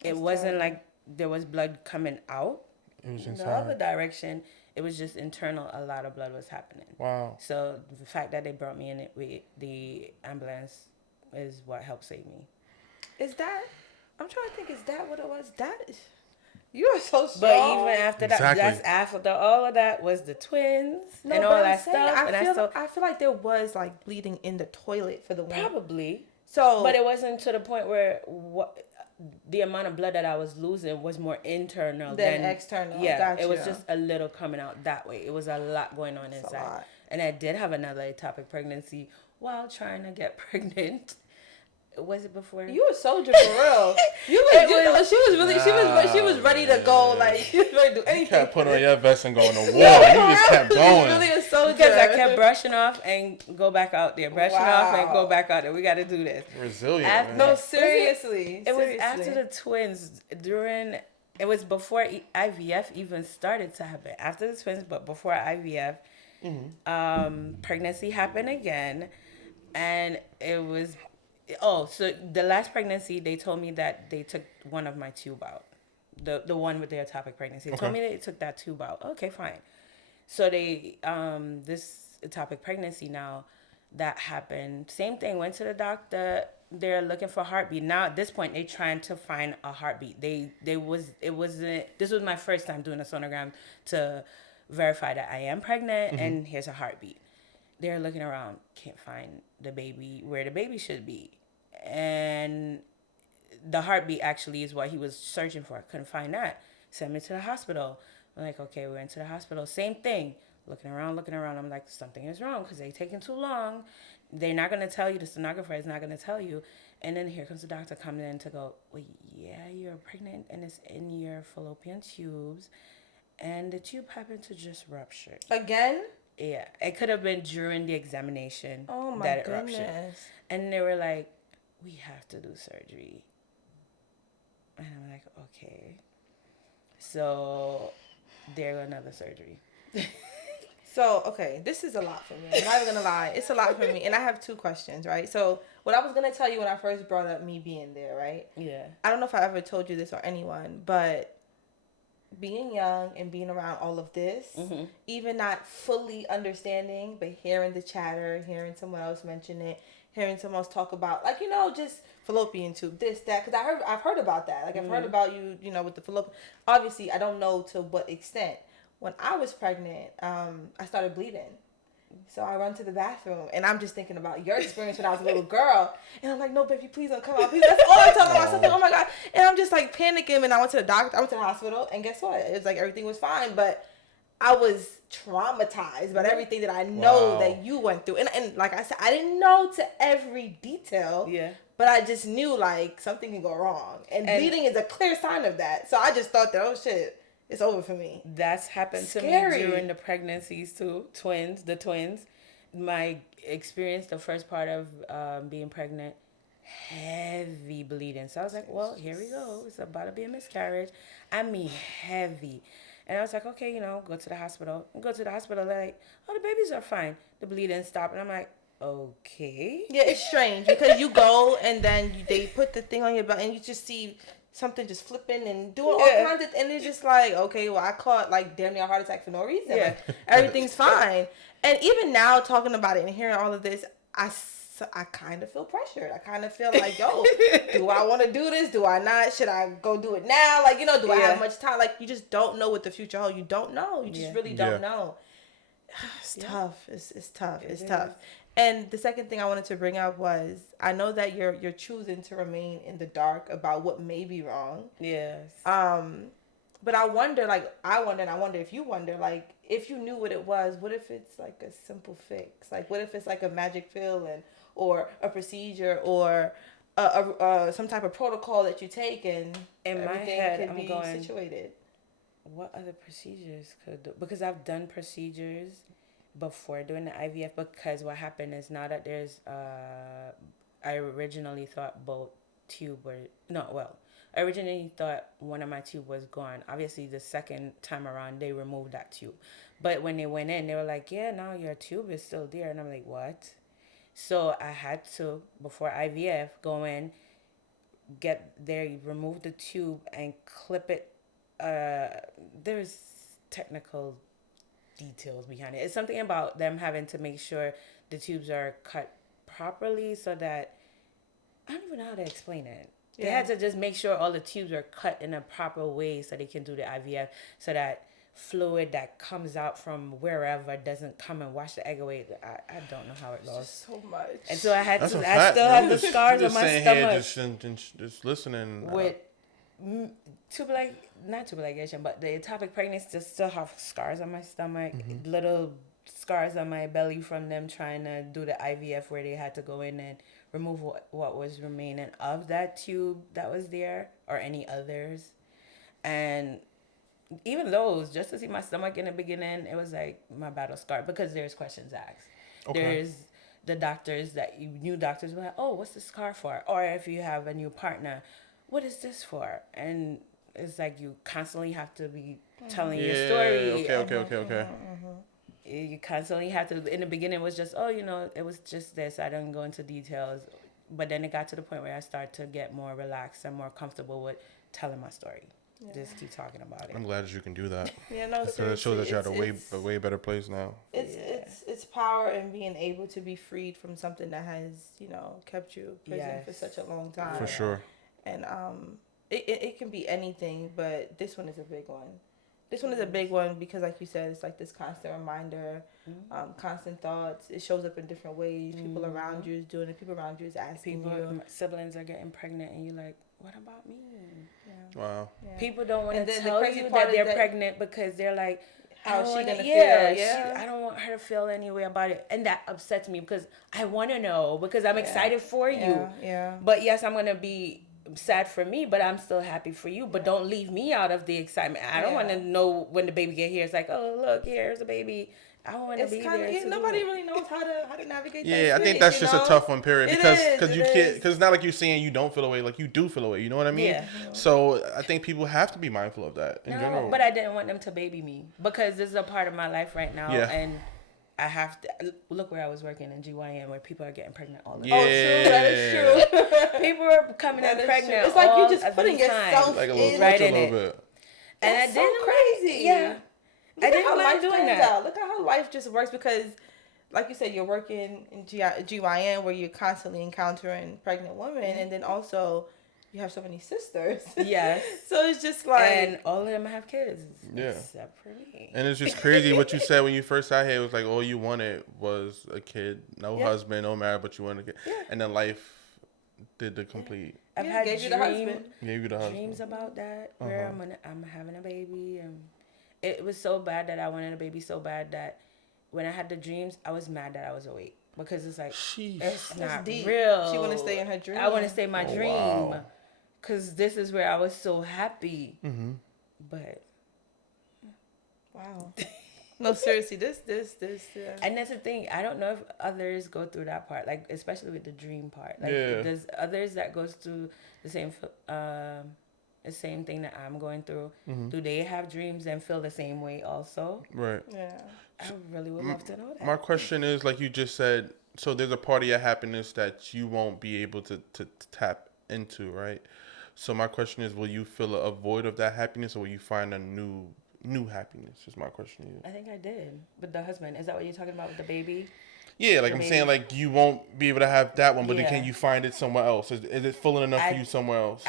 It wasn't like there was blood coming out. It was The inside. other direction, it was just internal. A lot of blood was happening. Wow. So the fact that they brought me in it with the ambulance is what helped save me. Is that, I'm trying to think, is that what it was? You are so strong. But even after that, Exactly. that's after all of that was the twins and all that stuff. I feel like there was like bleeding in the toilet for the woman. Probably. So, But it wasn't to the point where the amount of blood that I was losing was more internal than external. Yeah, Gotcha. it was just a little coming out that way. It was a lot going on inside. And I did have another ectopic pregnancy while trying to get pregnant. Was it before? You were soldier for real. She was ready to go. Like she was ready to do anything. You kept putting on your vest and going to war. You just kept going. Really a soldier. Because I kept brushing off and go back out there, brushing off and go back out there. We got to do this. Resilient. Man. No, seriously. It was after the twins. It was before IVF even started to happen. After the twins, but before IVF, pregnancy happened again, and it was. Oh, so the last pregnancy, they told me that they took one of my tube out. The one with the ectopic pregnancy. They told me they took that tube out. Okay, fine. So they, this ectopic pregnancy now, that happened. Same thing, went to the doctor. They're looking for a heartbeat. Now, at this point, they're trying to find a heartbeat. This was my first time doing a sonogram to verify that I am pregnant and here's a heartbeat. They're looking around, can't find the baby where the baby should be. And the heartbeat actually is what he was searching for. Couldn't find that. Sent me to the hospital. I'm like, okay, we went to the hospital. Same thing. Looking around. I'm like, something is wrong because they're taking too long. They're not going to tell you. The sonographer is not going to tell you. And then here comes the doctor coming in to go, well, yeah, you're pregnant and it's in your fallopian tubes. And the tube happened to just rupture. Again? Yeah, it could have been during the examination that it ruptured. And they were like, we have to do surgery. And I'm like, okay. So there another surgery. So, okay, this is a lot for me. I'm not even gonna lie. It's a lot for me. And I have 2 questions, right? So, what I was gonna tell you when I first brought up me being there, right? Yeah. I don't know if I ever told you this or anyone, but being young and being around all of this, even not fully understanding, but hearing the chatter, hearing someone else mention it, hearing someone else talk about, like, you know, just fallopian tube, this, that, because I've heard about that. Like, I've heard about you, you know, with the fallopian. Obviously, I don't know to what extent. When I was pregnant, I started bleeding. So I run to the bathroom, and I'm just thinking about your experience when I was a little girl. And I'm like, no, baby, please don't come out. Please. That's all I'm talking about. Something, oh, my God. And I'm just, like, panicking, and I went to the doctor. I went to the hospital, and guess what? It was like everything was fine, but I was traumatized by everything that I know that you went through. And like I said, I didn't know to every detail. Yeah. But I just knew, like, something can go wrong. And bleeding is a clear sign of that. So I just thought that, oh, shit, it's over for me. That's happened to me during the pregnancies too. The twins. My experience, the first part of being pregnant, heavy bleeding. So I was like, well, here we go. It's about to be a miscarriage. I mean, heavy. And I was like, okay, you know, go to the hospital. They're like, oh, the babies are fine. The bleeding stopped. And I'm like, okay. Yeah, it's strange because you go and then they put the thing on your belly and you just see something just flipping and doing all kinds of, and it's just like, okay, well, I caught like damn near a heart attack for no reason. Yeah. Like, everything's fine. And even now talking about it and hearing all of this, I kind of feel pressured. I kind of feel like, yo, do I want to do this? Do I not? Should I go do it now? Like, you know, do I have much time? Like, you just don't know what the future holds. You don't know. You just really don't know. It's tough. It's tough. It's tough. And the second thing I wanted to bring up was, I know that you're choosing to remain in the dark about what may be wrong. Yes. But I wonder if you wonder, like, if you knew what it was, what if it's like a simple fix? Like, what if it's like a magic pill or a procedure or some type of protocol that you take and in my everything head, could be situated? What other procedures could do? Because I've done procedures before doing the IVF, because what happened is now that there's I originally thought both tube were I originally thought one of my tube was gone. Obviously the second time around they removed that tube, but when they went in they were like, yeah, now your tube is still there. And I'm like, what? So I had to, before IVF, go in, remove the tube and clip it. There's technical details behind it. It's something about them having to make sure the tubes are cut properly so that, I don't even know how to explain it. They had to just make sure all the tubes are cut in a proper way so they can do the IVF, so that fluid that comes out from wherever doesn't come and wash the egg away. I don't know how it goes. So much. And so I still have the scars on my stomach. Just listening. With not tubal ligation, but the ectopic pregnancy, just still have scars on my stomach, little scars on my belly from them trying to do the IVF, where they had to go in and remove what was remaining of that tube that was there, or any others. And even those, just to see my stomach in the beginning, it was like my battle scar, because there's questions asked. Okay. There's the doctors new doctors were like, oh, what's the scar for? Or if you have a new partner, what is this for? And it's like you constantly have to be telling your story. Okay. You constantly have to. In the beginning, it was just, oh, you know, it was just this. I don't go into details. But then it got to the point where I started to get more relaxed and more comfortable with telling my story. Yeah. Just keep talking about it. I'm glad that you can do that. Yeah, no, so it shows that you're at a way better place now. It's power in being able to be freed from something that has, you know, kept you prison for such a long time. For sure. And it can be anything, but this one is a big one. This one is a big one because, like you said, it's like this constant reminder, constant thoughts. It shows up in different ways. People around you is doing it. People around you is asking you. Siblings are getting pregnant, and you're like, what about me? Yeah. Wow. Yeah. People don't want to tell you that they're pregnant because they're like, how's she gonna feel? Yeah. I don't want her to feel any way about it, and that upsets me because I want to know, because I'm excited for you. Yeah. But yes, I'm gonna be sad for me, but I'm still happy for you. But don't leave me out of the excitement. I don't want to know when the baby get here. It's like, oh, look, here's a baby. I want to be there. Yeah, nobody really knows how to navigate that. Yeah, I think that's just a tough one, period. Because you can't, because it's not like you're saying you don't feel away, like you do feel away. You know what I mean? Yeah. So I think people have to be mindful of that in general. But I didn't want them to baby me because this is a part of my life right now, and I have to look where I was working in GYN, where people are getting pregnant all the time. Oh, true. That is true. People are coming in pregnant. It's like you're just putting yourself like a little, right in it. Bit. And I didn't crazy. Yeah. I didn't how like doing that. Look at how life just works because, like you said, you're working in GYN where you're constantly encountering pregnant women, and then also you have so many sisters. Yes. So it's just like, and all of them have kids. Yeah. Except for me. And it's just crazy what you said when you first got here. It was like all you wanted was a kid, no husband, no marriage, but you wanted a kid. Yeah. And then life did the complete. I've had gave you the husband. Dreams about that where I'm having a baby, and it was so bad that I wanted a baby so bad that when I had the dreams, I was mad that I was awake because it's like it's not deep. Real. She want to stay in her dream. I want to stay in my dream. Wow. Cause this is where I was so happy, but wow, no, seriously, this, and that's the thing. I don't know if others go through that part, like especially with the dream part. Like there's others that goes through the same thing that I'm going through. Do they have dreams and feel the same way also? Right. Yeah. I really would love to know that. My question is, like you just said, so there's a part of your happiness that you won't be able to tap into, right? So my question is, will you feel a void of that happiness, or will you find a new happiness? Is my question to you. I think I did with the husband. Is that what you're talking about with the baby? Yeah, like I'm saying, like you won't be able to have that one, but then Yeah. can you find it somewhere else? Is it filling enough for you somewhere else?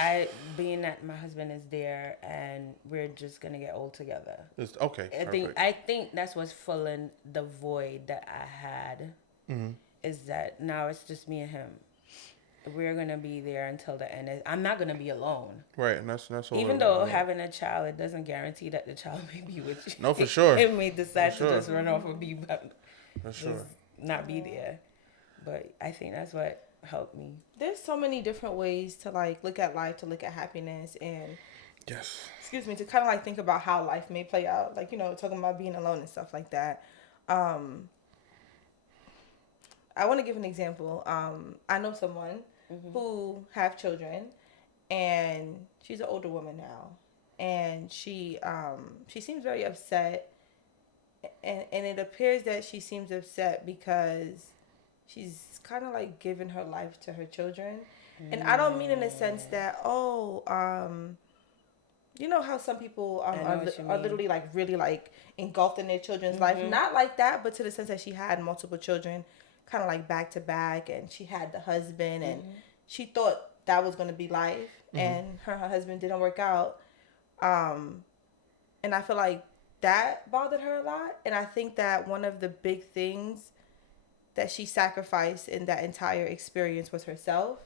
Being that my husband is there and we're just gonna get old together. Okay. I think that's what's filling the void that I had. Is that now it's just me and him. We're gonna be there until the end. I'm not gonna be alone. Right, and that's all. Even though having a child, it doesn't guarantee that the child may be with you. No, for sure. It may decide to just run off and be, but for sure, not be there. But I think that's what helped me. There's so many different ways to like look at life, to look at happiness, and to kind of like think about how life may play out. Like, you know, talking about being alone and stuff like that. I want to give an example. I know someone who have children, and she's an older woman now, and she seems very upset, and it appears that she seems upset because she's kind of like giving her life to her children, and I don't mean in the sense that you know how some people are literally like really like engulfed in their children's life, not like that, but to the sense that she had multiple children kind of like back to back, and she had the husband, and she thought that was going to be life, and her husband didn't work out, and I feel like that bothered her a lot, and I think that one of the big things that she sacrificed in that entire experience was herself,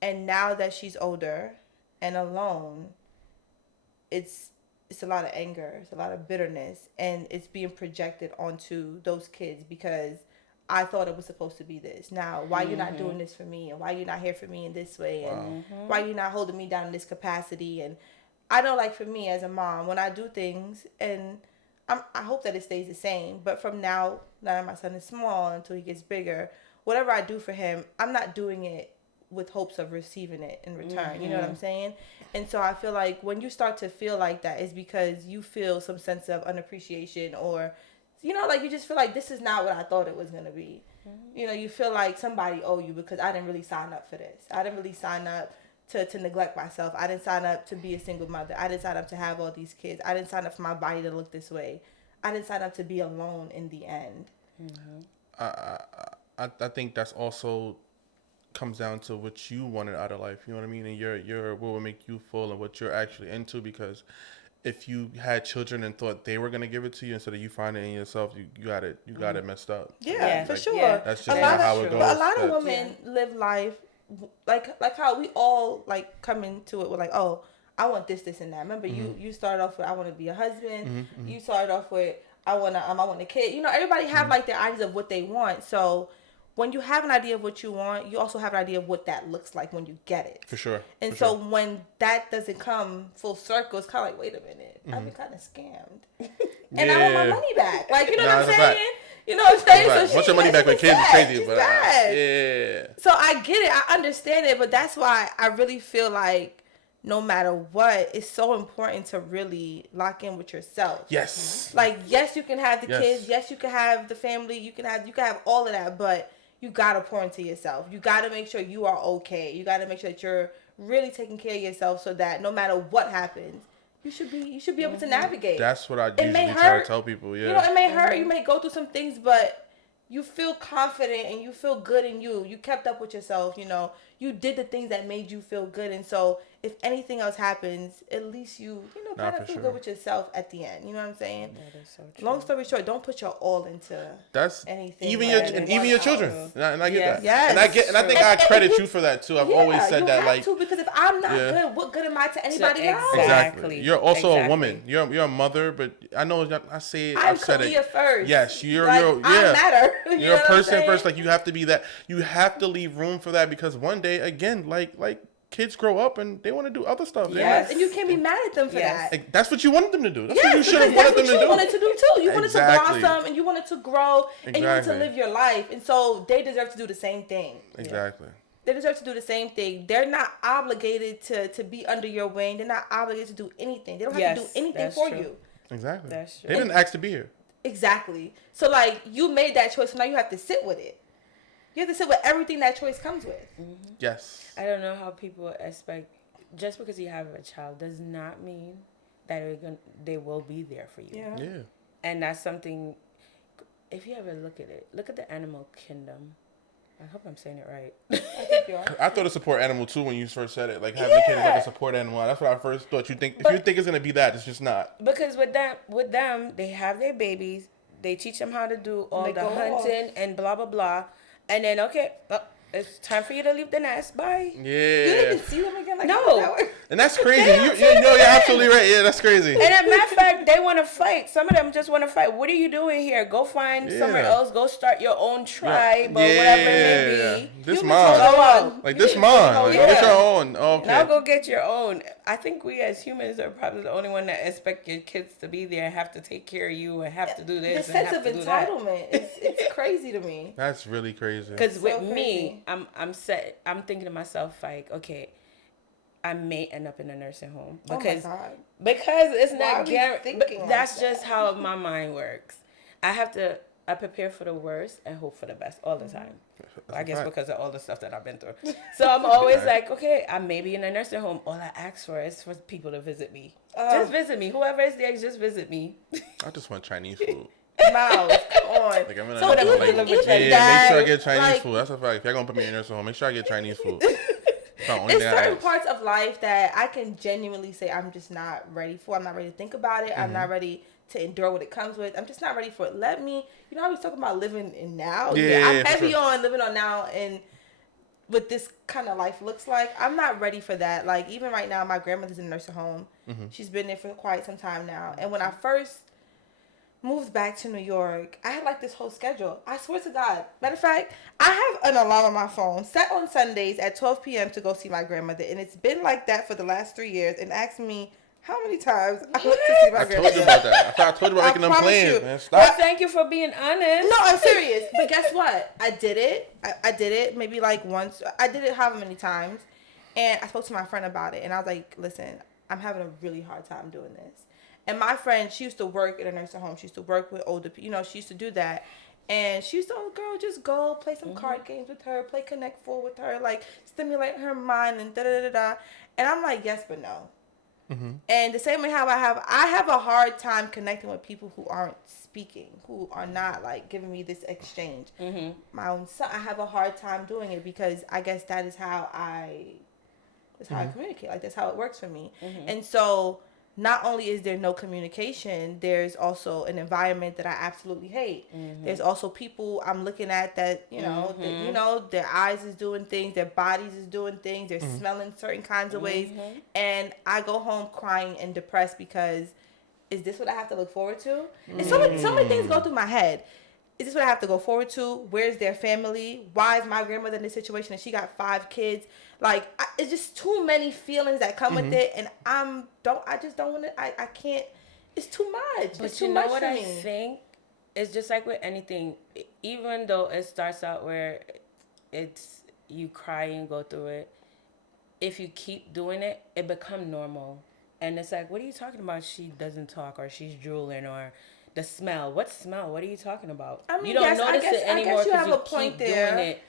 and now that she's older and alone, it's a lot of anger, it's a lot of bitterness, and it's being projected onto those kids because I thought it was supposed to be this. Now, why you're not doing this for me, and why you're not here for me in this way, and why you're not holding me down in this capacity. And I know, like, for me as a mom, when I do things, and I hope that it stays the same, but from now that my son is small until he gets bigger, whatever I do for him, I'm not doing it with hopes of receiving it in return. You know what I'm saying? And so I feel like when you start to feel like that, it's because you feel some sense of unappreciation, or you know, like you just feel like this is not what I thought it was going to be. You know, you feel like somebody owe you because I didn't really sign up for this. I didn't really sign up to neglect myself. I didn't sign up to be a single mother. I didn't sign up to have all these kids. I didn't sign up for my body to look this way. I didn't sign up to be alone in the end. I think that's also comes down to what you wanted out of life. You know what I mean? And your what will make you full and what you're actually into, because if you had children and thought they were gonna give it to you instead of you finding it in yourself, you got it messed up. Yeah, for sure. Yeah. That's just not how it goes. But a lot of women live life like how we all like come into it with like, oh, I want this, and that. Remember, you started off with I want to be a husband. You started off with I want a kid. You know, everybody have like their ideas of what they want. So when you have an idea of what you want, you also have an idea of what that looks like when you get it. For sure. And so when that doesn't come full circle, it's kind of like, wait a minute, I've been kind of scammed. and I want my money back. Like, you know what I'm that's a saying? fact. You know what I'm saying? Right. So Once your money back with kids is crazy, but yeah. So I get it, I understand it, but that's why I really feel like no matter what, it's so important to really lock in with yourself. Yes. Like, yes, you can have the kids, yes, you can have the family, you can have all of that, but you gotta pour into yourself. You gotta make sure you are okay. You gotta make sure that you're really taking care of yourself so that no matter what happens, you should be able to navigate. That's what I usually try to tell people. Yeah. You know, it may hurt. You may go through some things, but you feel confident and you feel good in you. You kept up with yourself. You know, you did the things that made you feel good, and so if anything else happens, at least you kind of feel good with yourself at the end. You know what I'm saying? That is so true. Long story short, don't put your all into anything. Even your children. And I get that. Yes. And I think I credit you for that too. I've always said that, like, because if I'm not good, what good am I to anybody else? Exactly. You're also a woman. You're a mother, but I know I say it. I've said it first. Yes, I matter. You're a person first. Like, you have to be that. You have to leave room for that, because one day, again, like kids grow up and they want to do other stuff. Yes, and you can't be mad at them for that. Like, that's what you wanted them to do. That's what you should have wanted them to do. That's what you wanted to do too. You wanted to blossom and you wanted to grow and you wanted to live your life. And so they deserve to do the same thing. Exactly. They deserve to do the same thing. They're not obligated to be under your wing. They're not obligated to do anything. They don't have to do anything for you. Exactly. That's true. They didn't ask to be here. Exactly. So, like, you made that choice, so now you have to sit with it. You have to sit with everything that choice comes with. Mm-hmm. Yes. I don't know how people expect, just because you have a child does not mean that they will be there for you. Yeah. And that's something, if you ever look at it, look at the animal kingdom. I hope I'm saying it right. I think you are. I thought a support animal too when you first said it. Like, having a kid is like a support animal. That's what I first thought. If you think it's gonna be that, it's just not. Because with them, they have their babies. They teach them how to do all the hunting and blah blah blah, and then it's time for you to leave the nest. Bye. Yeah. You didn't even see them again? Like, no. And that's crazy. You're absolutely right. Yeah, that's crazy. And as a matter of fact, they want to fight. Some of them just want to fight. What are you doing here? Go find somewhere else. Go start your own tribe or whatever it may be. This mom. Like, this mom. Get your own. Okay. Now go get your own. I think we as humans are probably the only one that expect your kids to be there and have to take care of you and have to do this. The sense of entitlement. It's crazy to me. That's really crazy. Because with me, I'm thinking to myself, like, okay, I may end up in a nursing home because it's not guaranteed. That's just how my mind works. I prepare for the worst and hope for the best all the time. I guess because of all the stuff that I've been through. So I'm always like, okay, I may be in a nursing home. All I ask for is for people to visit me. Just visit me. Whoever is there, just visit me. I just want Chinese food. Miles, come on. Like, make sure I get Chinese food. That's a fact. If you're gonna put me in a nursing home, make sure I get Chinese food. There's certain parts of life that I can genuinely say I'm just not ready for. I'm not ready to think about it. I'm not ready to endure what it comes with. I'm just not ready for it. Let me, I was talking about living in now. I'm heavy on living on now and what this kind of life looks like. I'm not ready for that. Like, even right now, my grandmother's in a nursing home. She's been there for quite some time now. And when I first moved back to New York, I had like this whole schedule. I swear to God. Matter of fact, I have an alarm on my phone set on Sundays at 12 p.m. to go see my grandmother. And it's been like that for the last 3 years. And ask me how many times I went to see my grandmother. I told you about that. I told you about making them plans, man. Stop. Well, thank you for being honest. No, I'm serious. But guess what? I did it. I did it maybe like once. I did it however many times. And I spoke to my friend about it. And I was like, listen, I'm having a really hard time doing this. And my friend, she used to work in a nursing home. She used to work with older people. She used to do that. And she used to, girl, just go play some card games with her, play Connect Four with her, like stimulate her mind and da-da-da-da. And I'm like, yes, but no. And the same way how I have a hard time connecting with people who aren't speaking, who are not like giving me this exchange. My own son, I have a hard time doing it because I guess that is how I communicate. Like, that's how it works for me. And so not only is there no communication, there's also an environment that I absolutely hate. There's also people I'm looking at that, their eyes is doing things, their bodies is doing things, they're smelling certain kinds of ways. And I go home crying and depressed because, is this what I have to look forward to? And so many things go through my head. Is this what I have to go forward to? Where's their family? Why is my grandmother in this situation and she got 5 kids? Like, it's just too many feelings that come with it, and I just don't want to. I can't. it's too much. But it's too you know much what for I me. think? It's just like with anything, even though it starts out where it's you cry and go through it, if you keep doing it, it becomes normal. And it's like, what are you talking about? She doesn't talk, or she's drooling, or the smell. What smell? What are you talking about? I mean, you don't notice it anymore you have because a point keep there. doing it.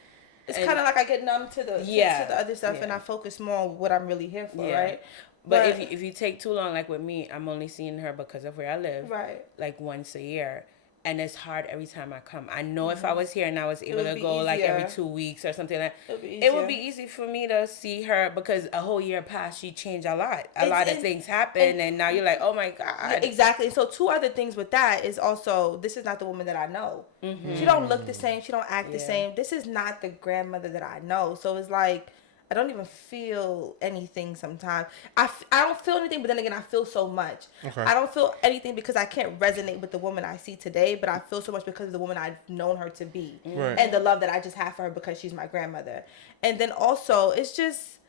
It's kind of like I get numb to the to the other stuff, yeah. and I focus more on what I'm really here for, right? But if you take too long, like with me, I'm only seeing her because of where I live, right? Like once a year. And it's hard every time I come. I know if I was here and I was able to go easier. like every 2 weeks or something like that, it would be easy for me to see her because a whole year passed. She changed a lot. A lot of things happened, and now you're like, oh my God. Yeah, exactly. So 2 other things with that is also, this is not the woman that I know. Mm-hmm. She don't look the same. She don't act the same. This is not the grandmother that I know. So it's like, I don't even feel anything sometimes. I don't feel anything, but then again, I feel so much. Okay. I don't feel anything because I can't resonate with the woman I see today, but I feel so much because of the woman I've known her to be. Right. And the love that I just have for her because she's my grandmother. And then also, it's just,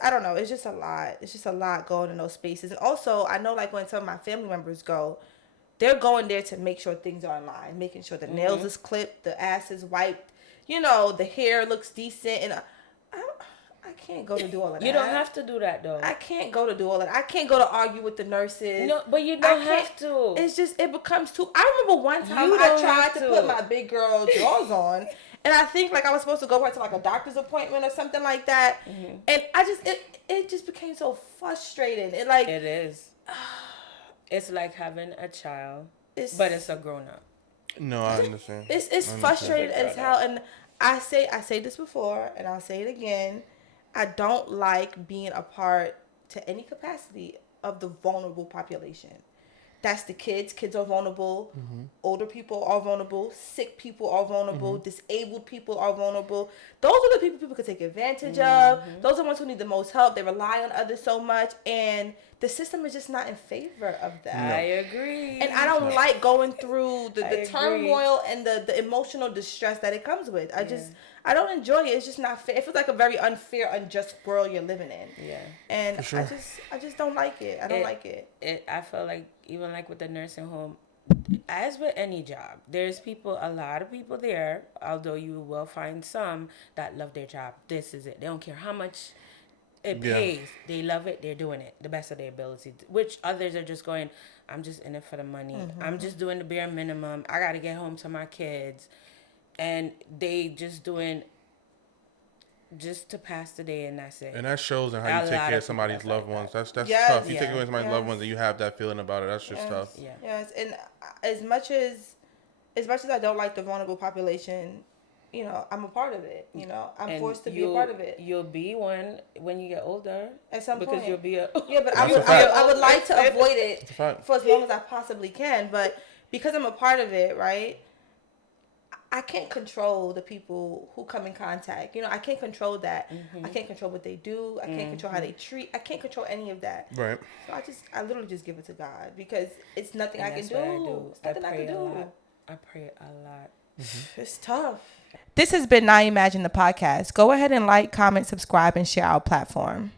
I don't know, it's just a lot. It's just a lot going in those spaces. And also, I know like when some of my family members go, they're going there to make sure things are in line, making sure the nails is clipped, the ass is wiped, the hair looks decent, and I can't go to do all of that. You don't have to do that though. I can't go to do all of that. I can't go to argue with the nurses. No, but you don't have to. It's just, it becomes too. I remember one time I tried to put my big girl drawers on, and I think like I was supposed to go right to like a doctor's appointment or something like that, and I just it just became so frustrating. It is. It's like having a child, but it's a grown up. No, I understand. It's frustrating as hell, and I say this before, and I'll say it again. I don't like being a part to any capacity of the vulnerable population. That's the kids. Kids are vulnerable. Mm-hmm. Older people are vulnerable. Sick people are vulnerable. Mm-hmm. Disabled people are vulnerable. Those are the people can take advantage of. Those are the ones who need the most help. They rely on others so much. And the system is just not in favor of that. No. I agree. And I don't like going through the turmoil and the emotional distress that it comes with. I don't enjoy it. It's just not fair. It feels like a very unfair, unjust world you're living in. Yeah. And sure. I just don't like it. I don't like it. I feel like even like with the nursing home, as with any job, there's a lot of people there, although you will find some that love their job. This is it. They don't care how much it pays. They love it. They're doing it the best of their ability, which others are just going, I'm just in it for the money. Mm-hmm. I'm just doing the bare minimum. I got to get home to my kids. And they just doing just to pass the day, and that's it. And that shows in how you take care of somebody's loved ones. That's tough. You take care of somebody's loved ones and you have that feeling about it. That's just tough. Yeah. Yes, and as much as I don't like the vulnerable population, I'm a part of it. I'm forced to be a part of it. You'll be one when you get older. At some point. Because you'll be a... Yeah, but I would like to avoid it for as long as I possibly can. But because I'm a part of it, right? I can't control the people who come in contact. I can't control that. Mm-hmm. I can't control what they do. I can't control how they treat. I can't control any of that. Right. So I literally just give it to God because it's nothing I can do. It's nothing I can do. I pray a lot. Mm-hmm. It's tough. This has been Now Imagine the Podcast. Go ahead and like, comment, subscribe, and share our platform.